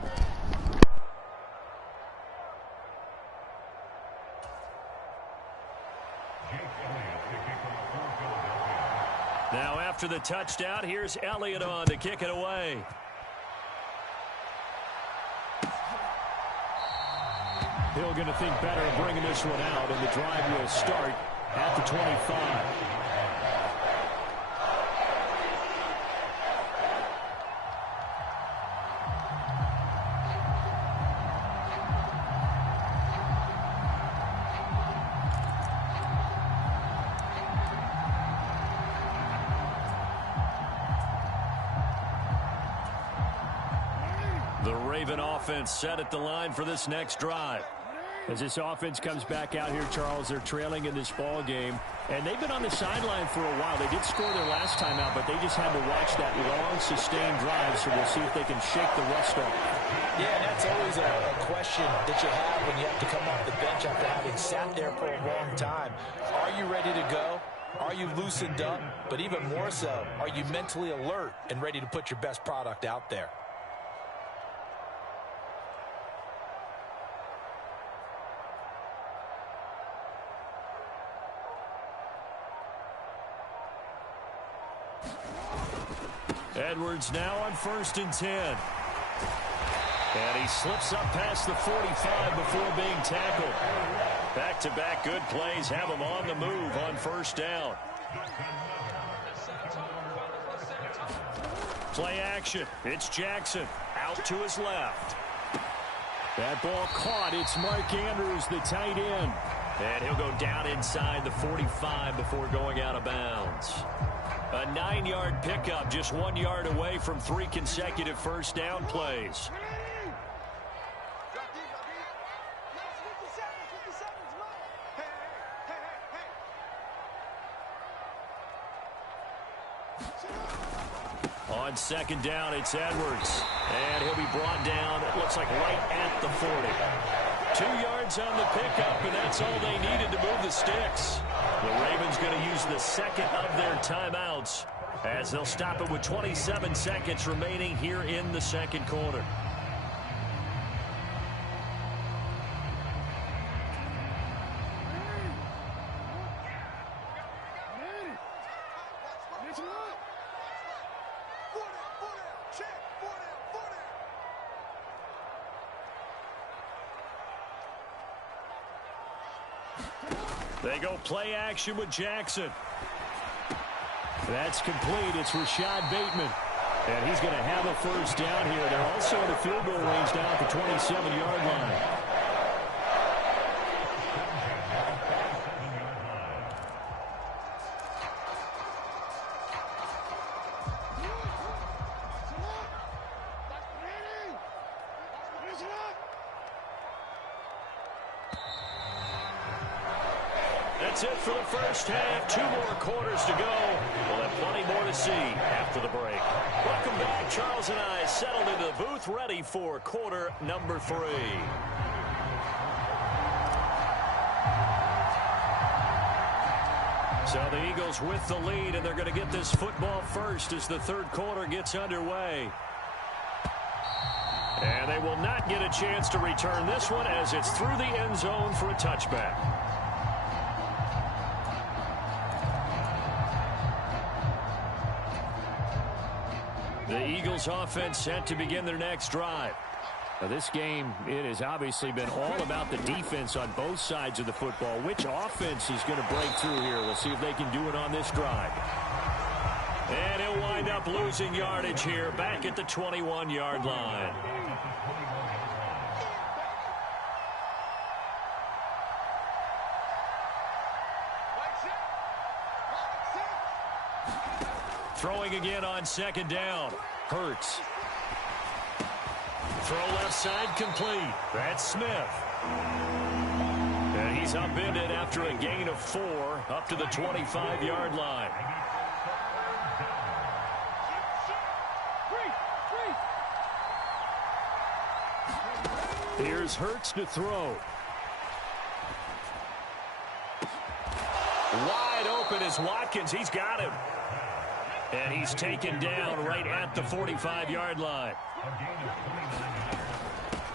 Now after the touchdown, here's Elliott on to kick it away. Hill going to think better of bringing this one out, and the drive will start at the 25. The Raven offense set at the line for this next drive. As this offense comes back out here, Charles, they're trailing in this ball game, and they've been on the sideline for a while. They did score their last time out, but they just had to watch that long, sustained drive, so we'll see if they can shake the rust off. Yeah, that's always a question that you have when you have to come off the bench after having sat there for a long time. Are you ready to go? Are you loosened up? But even more so, are you mentally alert and ready to put your best product out there? Edwards now on 1st and 10. And he slips up past the 45 before being tackled. Back-to-back good plays have him on the move on 1st down. Play action. It's Jackson out to his left. That ball caught. It's Mark Andrews, the tight end. And he'll go down inside the 45 before going out of bounds. A 9-yard pickup, just 1 yard away from 3 consecutive 1st down plays. On second down, it's Edwards. And he'll be brought down, it looks like right at the 40. 2 yards on the pickup, and that's all they needed to move the sticks. The Ravens going to use the second of their timeouts as they'll stop it with 27 seconds remaining here in the second quarter. They go play action with Jackson. That's complete. It's Rashad Bateman. And he's going to have a first down here. They're also in the field goal range now at the 27-yard line. That's it for the first half. 2 more quarters to go. We'll have plenty more to see after the break. Welcome back. Charles and I settled into the booth, ready for quarter number 3. So the Eagles with the lead, and they're going to get this football first as the third quarter gets underway. And they will not get a chance to return this one as it's through the end zone for a touchback. The Eagles offense set to begin their next drive. Now this game, it has obviously been all about the defense on both sides of the football. Which offense is going to break through here? We'll see if they can do it on this drive. And he'll wind up losing yardage here back at the 21-yard line. Throwing again on second down. Hurts. Throw left side complete. That's Smith. And he's upended after a gain of 4 up to the 25-yard line. Here's Hurts to throw. Wide open is Watkins. He's got him. And he's taken down right at the 45-yard line.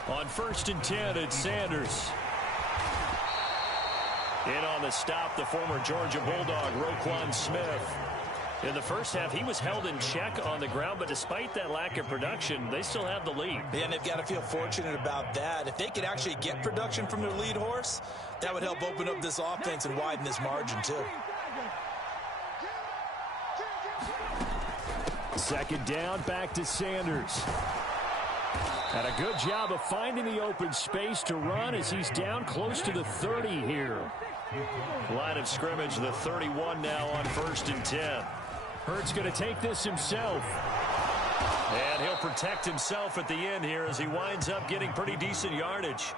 On 1st and 10, it's Sanders. In on the stop, the former Georgia Bulldog, Roquan Smith. In the first half, he was held in check on the ground, but despite that lack of production, they still have the lead. Yeah, and they've got to feel fortunate about that. If they could actually get production from their lead horse, that would help open up this offense and widen this margin, too. Second down, back to Sanders. And a good job of finding the open space to run as he's down close to the 30 here. Line of scrimmage, the 31 now on 1st and 10. Hurts going to take this himself. And he'll protect himself at the end here as he winds up getting pretty decent yardage.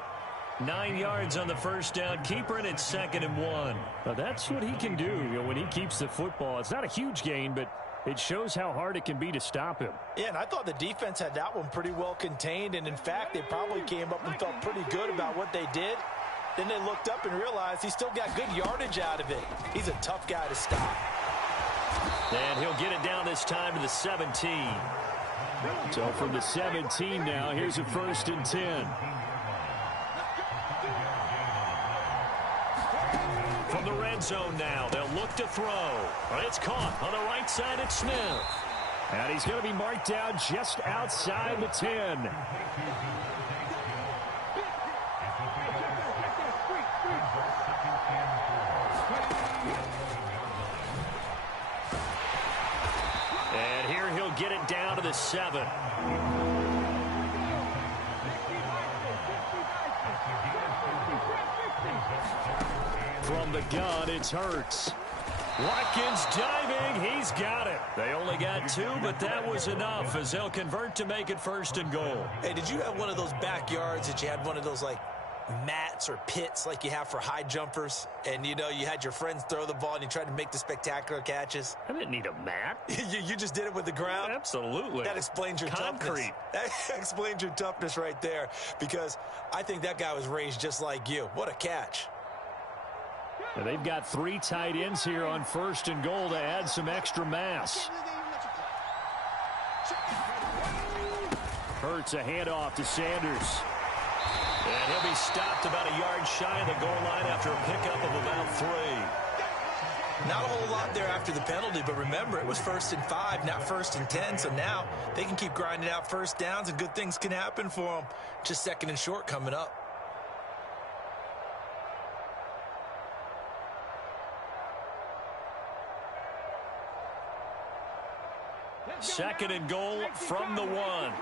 9 yards on the first down. Keeper in it's 2nd and 1. Now that's what he can do, when he keeps the football. It's not a huge gain, but it shows how hard it can be to stop him. Yeah, and I thought the defense had that one pretty well contained. And, in fact, they probably came up and felt pretty good about what they did. Then they looked up and realized he still got good yardage out of it. He's a tough guy to stop. And he'll get it down this time to the 17. So from the 17 now, here's a 1st and 10. From the red zone now, they'll look to throw. It's caught on the right side. It's Smith. And he's going to be marked down just outside the 10. And here he'll get it down to the 7. From the gun, it's Hurts. Watkins diving. He's got it. They only got 2, but that was enough as they'll convert to make it 1st and goal. Hey, did you have one of those backyards that you had one of those, like, mats or pits like you have for high jumpers, and, you know, you had your friends throw the ball and you tried to make the spectacular catches? I didn't need a mat. You just did it with the ground? Absolutely. That explains your concrete. Toughness. That explains your toughness right there, because I think that guy was raised just like you. What a catch. Well, they've got 3 tight ends here on 1st and goal to add some extra mass. Hurts a handoff to Sanders. And he'll be stopped about a yard shy of the goal line after a pickup of about 3. Not a whole lot there after the penalty, but remember, it was 1st and 5, not 1st and 10, so now they can keep grinding out first downs and good things can happen for them. Just 2nd and short coming up. Second and goal from the 1.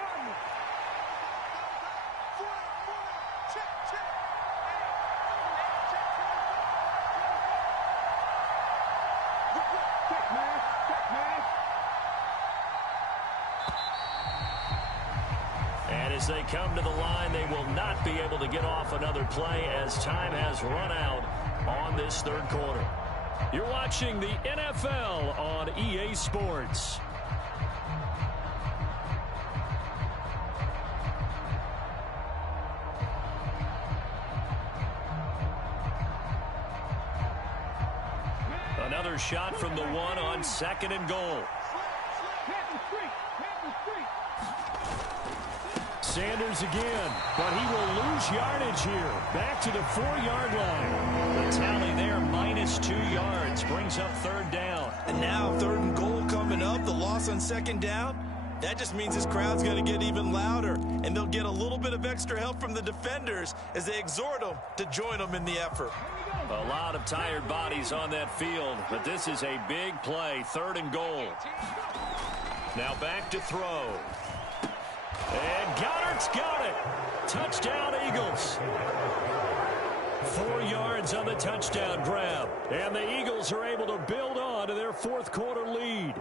And as they come to the line, they will not be able to get off another play as time has run out on this 3rd quarter. You're watching the NFL on EA Sports. Another shot from the 1 on 2nd and goal. Sanders again, but he will lose yardage here. Back to the 4-yard line. The tally there, -2 yards, brings up 3rd down. And now 3rd and goal coming up, the loss on 2nd down. That just means this crowd's going to get even louder, and they'll get a little bit of extra help from the defenders as they exhort them to join them in the effort. A lot of tired bodies on that field, but this is a big play, 3rd and goal. Now back to throw. And Goddard's got it. Touchdown, Eagles. 4 yards on the touchdown grab. And the Eagles are able to build on to their 4th quarter lead.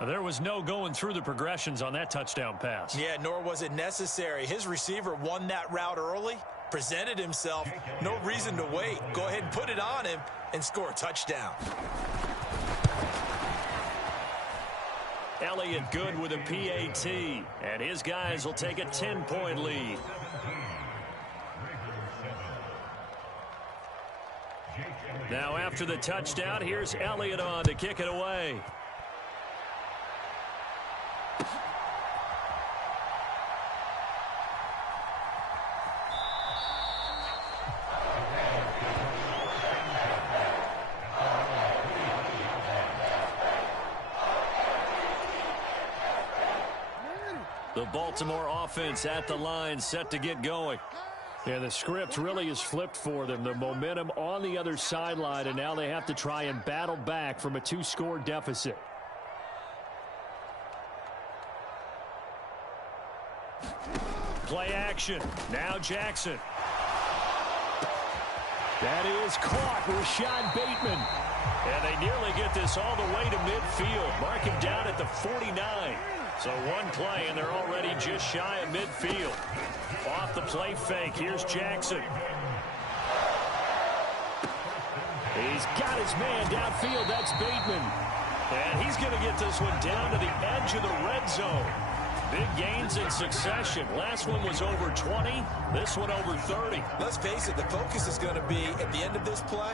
There was no going through the progressions on that touchdown pass. Yeah, nor was it necessary. His receiver won that route early, presented himself. No reason to wait. Go ahead and put it on him and score a touchdown. Elliott good with a PAT, and his guys will take a 10-point lead. Now after the touchdown, here's Elliott on to kick it away. The Baltimore offense at the line, set to get going. Yeah, the script really is flipped for them. The momentum on the other sideline, and now they have to try and battle back from a 2-score deficit. Play action. Now Jackson. That is caught. Rashad Bateman. And they nearly get this all the way to midfield. Mark him down at the 49. So one play, and they're already just shy of midfield. Off the play fake, here's Jackson. He's got his man downfield. That's Bateman. And he's going to get this one down to the edge of the red zone. Big gains in succession. Last one was over 20. This one over 30. Let's face it, the focus is going to be, at the end of this play,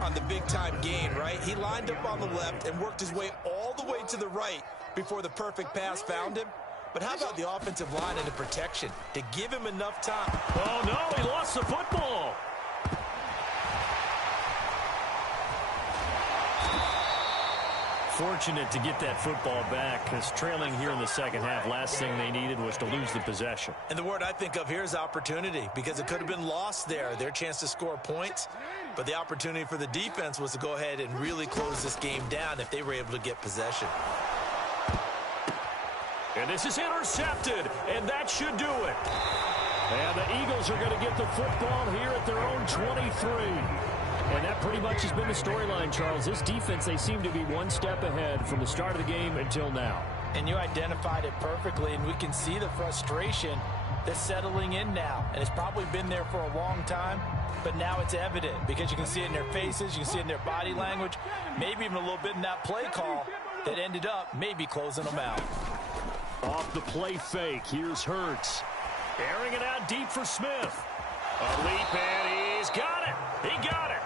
on the big-time gain, right? He lined up on the left and worked his way all the way to the right before the perfect pass found him. But how about the offensive line and the protection to give him enough time? Oh, no, he lost the football. Fortunate to get that football back, because trailing here in the second half, last thing they needed was to lose the possession. And the word I think of here is opportunity, because it could have been lost there, their chance to score points. But the opportunity for the defense was to go ahead and really close this game down if they were able to get possession. And this is intercepted, and that should do it. And the Eagles are going to get the football here at their own 23. And that pretty much has been the storyline, Charles. This defense, they seem to be one step ahead from the start of the game until now. And you identified it perfectly, and we can see the frustration that's settling in now, and it's probably been there for a long time, but now it's evident because you can see it in their faces, you can see it in their body language, maybe even a little bit in that play call that ended up maybe closing them out. Off the play fake, here's Hurts. Airing it out deep for Smith. A leap, and he's got it. He got it.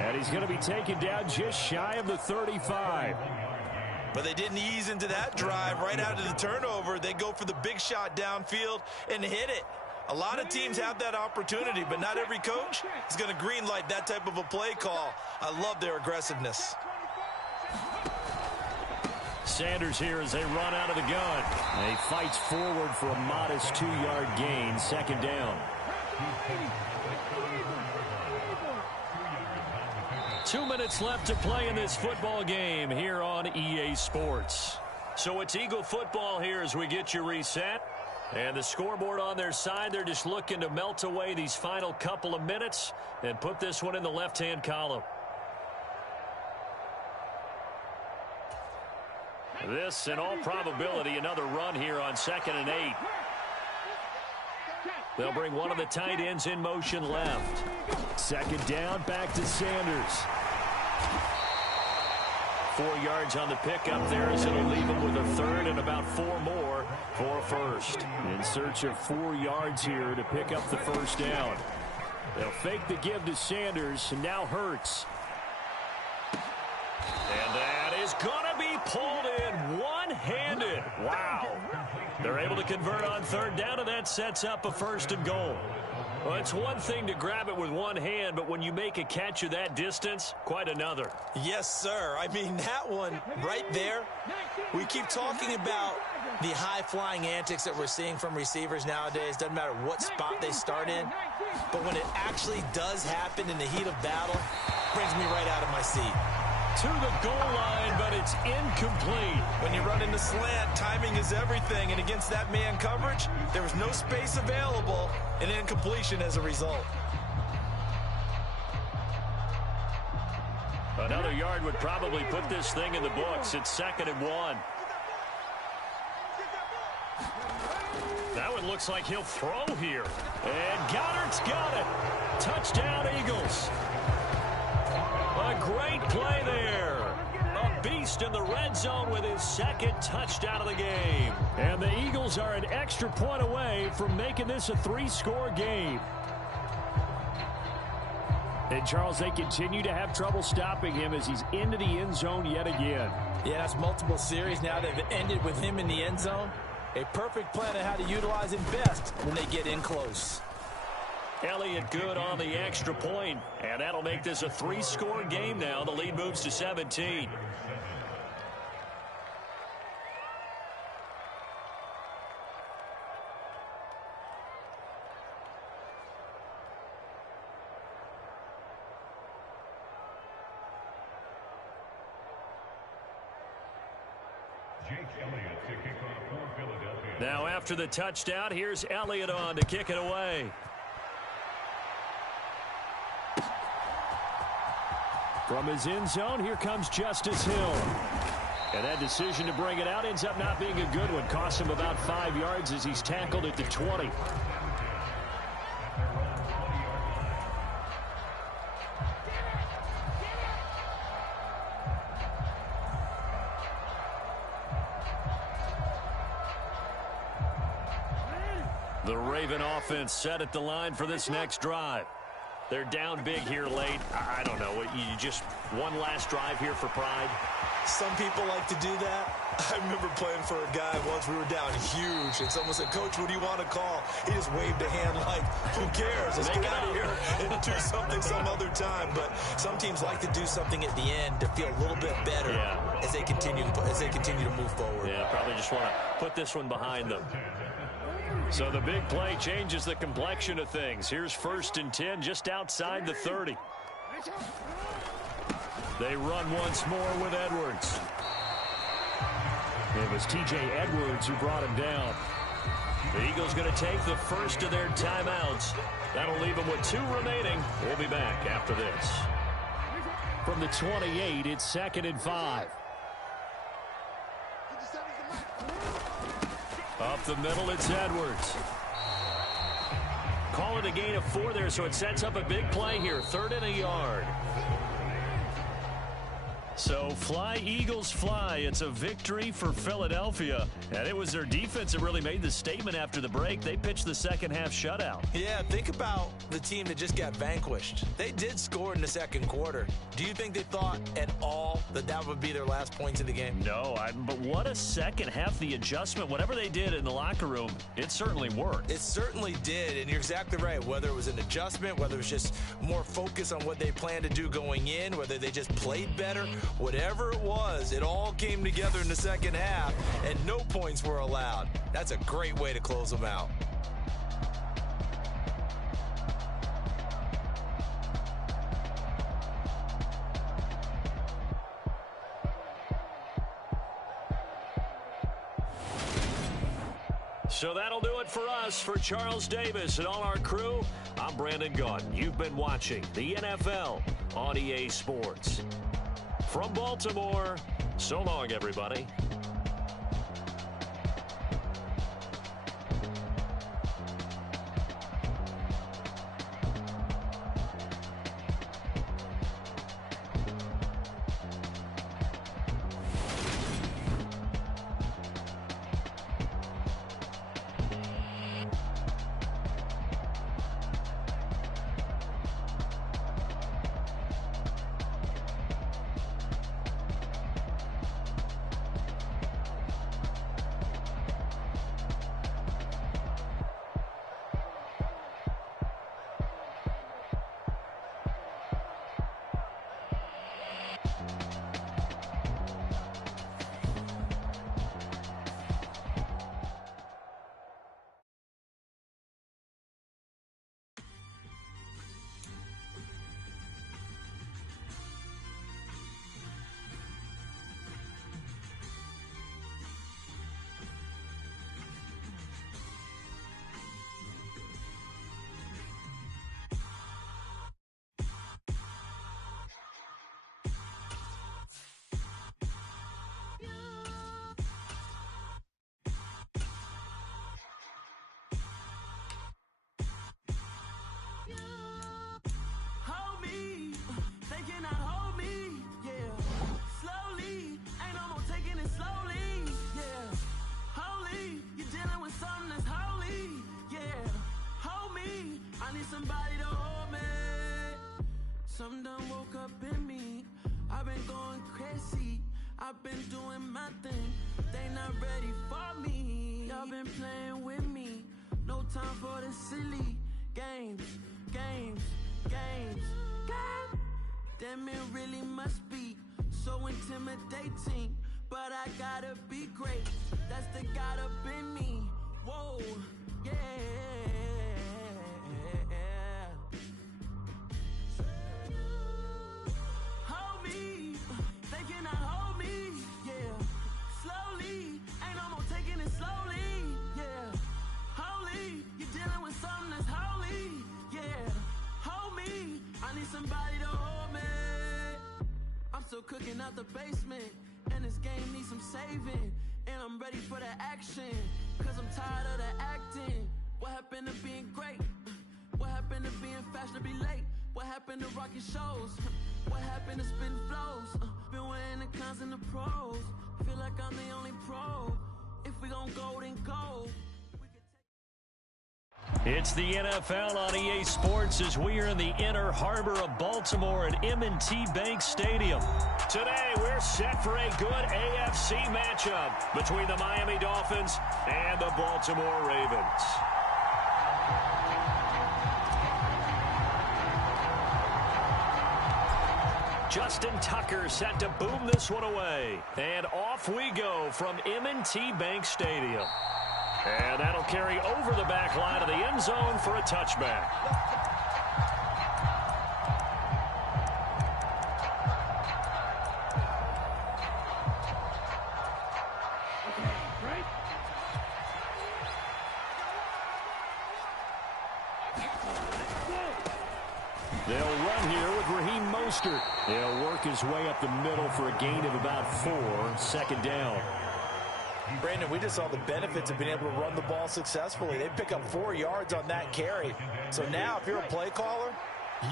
And he's going to be taken down just shy of the 35. But they didn't ease into that drive right out of the turnover. They go for the big shot downfield and hit it. A lot of teams have that opportunity, but not every coach is going to greenlight that type of a play call. I love their aggressiveness. Sanders here as they run out of the gun. And he fights forward for a modest 2-yard gain, second down. 2 minutes left to play in this football game here on EA Sports. So it's Eagle football here as we get you reset. And the scoreboard on their side, they're just looking to melt away these final couple of minutes and put this one in the left-hand column. This, in all probability, another run here on 2nd and 8. They'll bring one of the tight ends in motion left. Second down, back to Sanders. 4 yards on the pickup there as it'll leave him with a third and about 4 more for a first. In search of 4 yards here to pick up the first down. They'll fake the give to Sanders, and now Hurts. And that is going to be pulled in one-handed. Wow. They're able to convert on third down, and that sets up a first and goal. Well, it's one thing to grab it with one hand, but when you make a catch of that distance, quite another. Yes, sir. I mean, that one right there, we keep talking about the high-flying antics that we're seeing from receivers nowadays. Doesn't matter what spot they start in, but when it actually does happen in the heat of battle, it brings me right out of my seat. To the goal line, but it's incomplete. When you run into slant, timing is everything, and against that man coverage, there was no space available, and incompletion as a result. Another yard would probably put this thing in the books. It's 2nd and 1. That one looks like he'll throw here. And Goddard's got it. Touchdown, Eagles. A great play there. A beast in the red zone with his second touchdown of the game. And the Eagles are an extra point away from making this a 3-score game. And, Charles, they continue to have trouble stopping him as he's into the end zone yet again. Yeah, that's multiple series now. They've ended with him in the end zone. A perfect plan of how to utilize him best when they get in close. Elliott good on the extra point, and that'll make this a 3-score game now. The lead moves to 17. Now after the touchdown, here's Elliott on to kick it away. From his end zone, here comes Justice Hill. And that decision to bring it out ends up not being a good one. Costs him about 5 yards as he's tackled at the 20. The Raven offense set at the line for this next drive. They're down big here late. I don't know. You just one last drive here for pride? Some people like to do that. I remember playing for a guy once. We were down huge, and someone said, "Coach, what do you want to call?" He just waved a hand like, "Who cares? Let's get out of here and do something some other time." But some teams like to do something at the end to feel a little bit better as they continue to move forward. Yeah, probably just want to put this one behind them. So the big play changes the complexion of things. Here's 1st and 10 just outside the 30. They run once more with Edwards. It was T.J. Edwards who brought him down. The Eagles going to take the first of their timeouts. That'll leave them with 2 remaining. We'll be back after this. From the 28, it's 2nd and 5. Up the middle, it's Edwards. Call it a gain of 4 there, so it sets up a big play here. 3rd and a yard. So fly, Eagles, fly. It's a victory for Philadelphia. And it was their defense that really made the statement after the break. They pitched the second half shutout. Yeah, think about the team that just got vanquished. They did score in the second quarter. Do you think they thought at all that that would be their last points of the game? No, but what a second half. The adjustment, whatever they did in the locker room, it certainly worked. It certainly did, and you're exactly right. Whether it was an adjustment, whether it was just more focus on what they planned to do going in, whether they just played better, whatever it was, it all came together in the second half, and no points were allowed. That's a great way to close them out. So that'll do it for us. For Charles Davis and all our crew, I'm Brandon Gaudin. You've been watching the NFL on EA Sports. From Baltimore, so long, everybody. Somebody to hold me. Some done woke up in me. I've been going crazy. I've been doing my thing. They not ready for me. Y'all been playing with me. No time for the silly games. Damn, it really must be so intimidating. But I gotta be great. That's the God up in me. Whoa, yeah. Hold me, they cannot hold me, yeah. Slowly, ain't no more taking it slowly, yeah. Holy, you're dealing with something that's holy, yeah. Hold me, I need somebody to hold me. I'm still cooking out the basement, and this game needs some saving. And I'm ready for the action, cause I'm tired of the acting. What happened to being great? What happened to being fashionably late? What happened to rocking shows? What happened to spitting flows? Been weighing the cons and the pros. Feel like I'm the only pro. If we gon' go, then go. It's the NFL on EA Sports as we are in the inner harbor of Baltimore at M&T Bank Stadium. Today, we're set for a good AFC matchup between the Miami Dolphins and the Baltimore Ravens. Justin Tucker set to boom this one away. And off we go from M&T Bank Stadium. And that'll carry over the back line of the end zone for a touchback. They'll run here with Raheem Mostert. He'll work his way up the middle for a gain of about 4, second down. Brandon, we just saw the benefits of being able to run the ball successfully. They pick up 4 yards on that carry. So now if you're a play caller,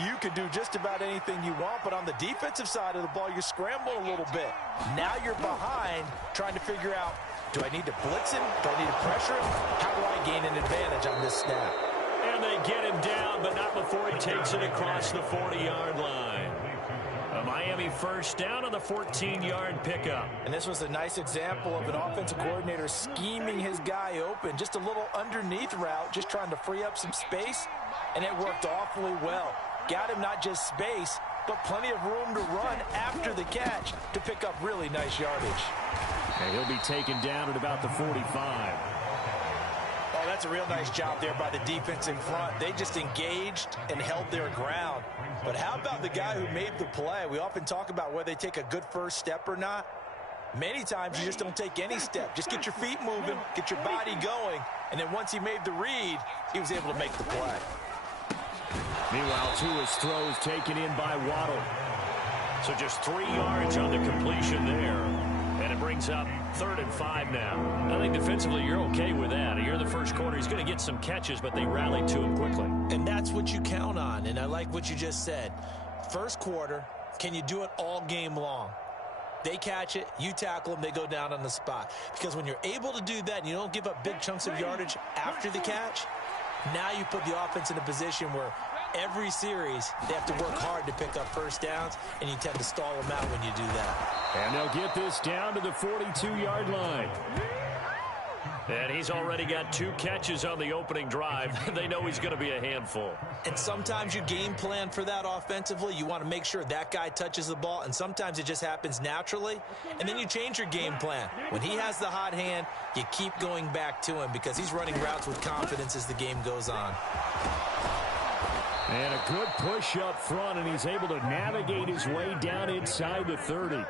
you can do just about anything you want, but on the defensive side of the ball, you're scrambling a little bit. Now you're behind trying to figure out, do I need to blitz him? Do I need to pressure him? How do I gain an advantage on this snap? And they get him down, but not before he takes it across the 40-yard line. A Miami first down on the 14-yard pickup. And this was a nice example of an offensive coordinator scheming his guy open. Just a little underneath route, just trying to free up some space, and it worked awfully well. Got him not just space, but plenty of room to run after the catch to pick up really nice yardage. And he'll be taken down at about the 45. Oh, that's a real nice job there by the defense in front. They just engaged and held their ground. But how about the guy who made the play? We often talk about whether they take a good first step or not. Many times you just don't take any step. Just get your feet moving, get your body going, and then once he made the read, he was able to make the play. Meanwhile, Tua's throw is taken in by Waddle. So just 3 yards on the completion there. And it brings up 3rd and 5 now. I think defensively you're okay with that. Here in the first quarter, he's going to get some catches, but they rallied to him quickly. And that's what you count on, and I like what you just said. First quarter, can you do it all game long? They catch it, you tackle them, they go down on the spot. Because when you're able to do that and you don't give up big chunks of yardage after the catch, now you put the offense in a position where every series they have to work hard to pick up first downs, and you tend to stall them out when you do that. And they'll get this down to the 42-yard line. And he's already got 2 catches on the opening drive. They know he's going to be a handful. And sometimes you game plan for that offensively. You want to make sure that guy touches the ball, and sometimes it just happens naturally. And then you change your game plan. When he has the hot hand, you keep going back to him because he's running routes with confidence as the game goes on. And a good push up front, and he's able to navigate his way down inside the 30.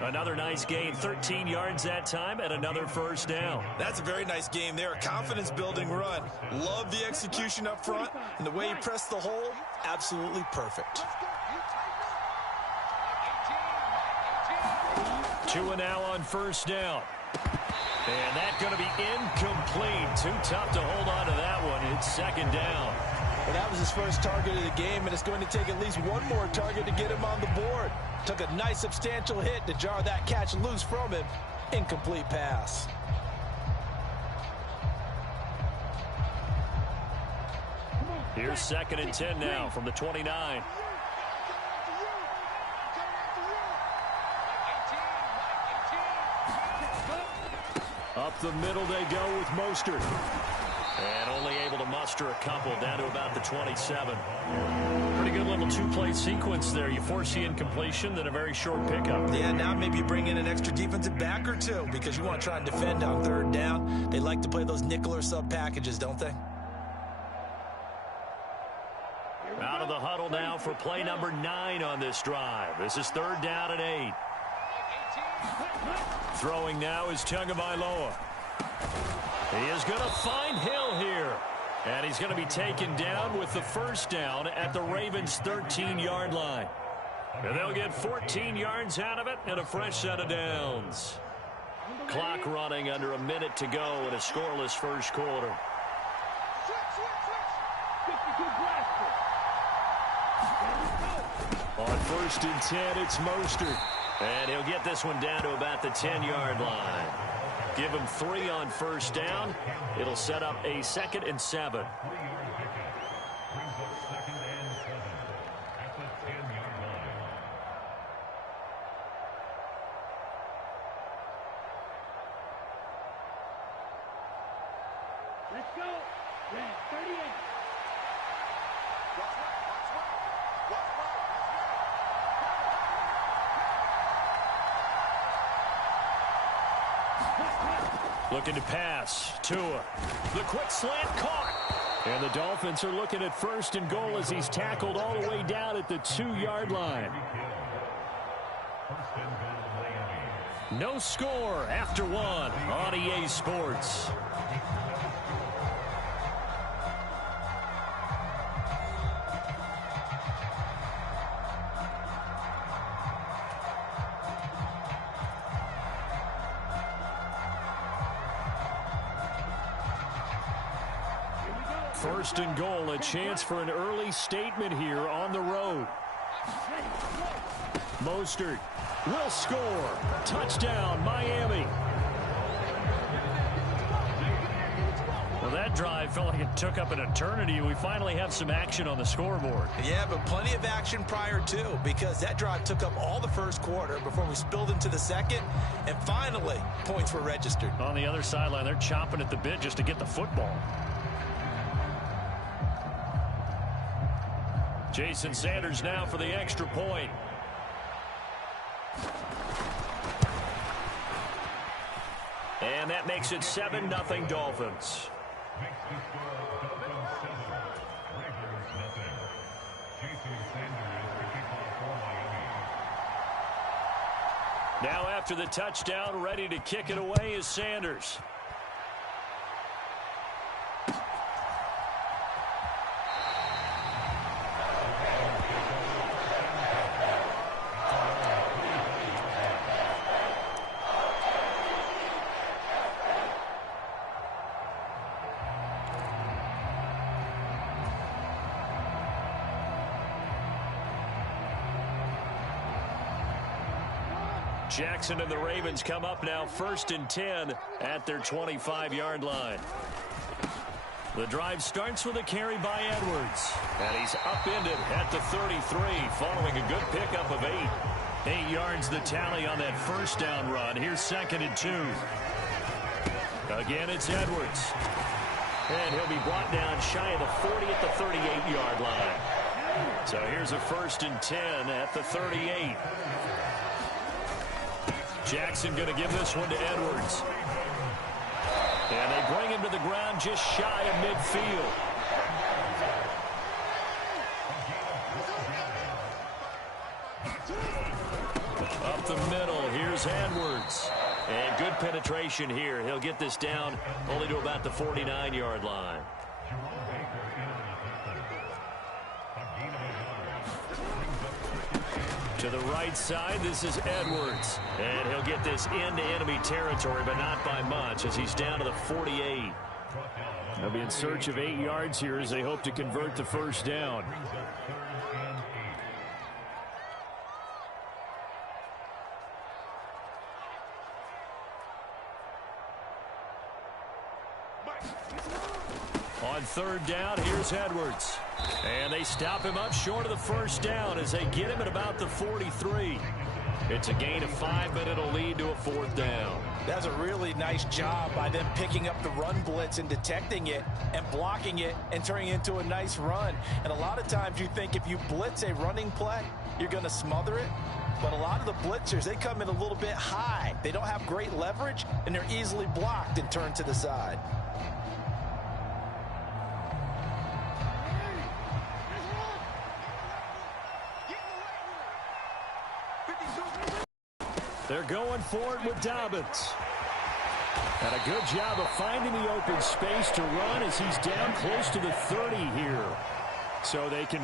Another nice gain, 13 yards that time, and another first down. That's a very nice game there, a confidence-building run. Love the execution up front, and the way he pressed the hole, absolutely perfect. Tua now on first down. And that's going to be incomplete. Too tough to hold on to that one. It's 2nd down. Well, that was his first target of the game, and it's going to take at least one more target to get him on the board. Took a nice substantial hit to jar that catch loose from him. Incomplete pass. Here's 2nd and 10 now from the 29. Up the middle they go with Mostert. And only able to muster a couple down to about the 27. Pretty good little 2-play sequence there. You force the incompletion, then a very short pickup. Yeah, now maybe you bring in an extra defensive back or 2 because you want to try and defend on 3rd down. They like to play those nickel or sub packages, don't they? Out of the huddle now for play number 9 on this drive. This is 3rd down and 8. Throwing now is Tagovailoa. He is going to find Hill here. And he's going to be taken down with the first down at the Ravens' 13-yard line. And they'll get 14 yards out of it and a fresh set of downs. Clock running under a minute to go in a scoreless first quarter. On 1st and 10, it's Mostert. And he'll get this one down to about the 10-yard line. Give him 3 on first down. It'll set up a 2nd and 7. Let's go. Red 38. Looking to pass. Tua. The quick slant caught. And the Dolphins are looking at 1st and goal as he's tackled all the way down at the 2-yard line. No score after 1 on EA Sports. First and goal, a chance for an early statement here on the road. Mostert will score. Touchdown, Miami. Well, that drive felt like it took up an eternity. We finally have some action on the scoreboard. Yeah, but plenty of action prior to, because that drive took up all the first quarter before we spilled into the second, and finally, points were registered. On the other sideline, they're chomping at the bit just to get the football. Jason Sanders now for the extra point. And that makes it 7-0 Dolphins. Now after the touchdown, ready to kick it away is Sanders. Jackson and the Ravens come up now 1st and 10 at their 25-yard line. The drive starts with a carry by Edwards. And he's upended at the 33 following a good pickup of 8. 8 yards the tally on that first down run. Here's 2nd and 2. Again, it's Edwards. And he'll be brought down shy of the 40 at the 38-yard line. So here's a 1st and 10 at the 38. Jackson going to give this one to Edwards. And they bring him to the ground just shy of midfield. Up the middle, here's Edwards. And good penetration here. He'll get this down only to about the 49-yard line. To the right side, this is Edwards. And he'll get this into enemy territory, but not by much as he's down to the 48. They'll be in search of 8 yards here as they hope to convert the first down. On 3rd down, here's Edwards. And they stop him up short of the first down as they get him at about the 43. It's a gain of 5, but it'll lead to a 4th down. That's a really nice job by them picking up the run blitz and detecting it and blocking it and turning it into a nice run. And a lot of times you think if you blitz a running play, you're going to smother it. But a lot of the blitzers, they come in a little bit high. They don't have great leverage, and they're easily blocked and turned to the side. They're going for it with Dobbins. And a good job of finding the open space to run as he's down close to the 30 here. So they can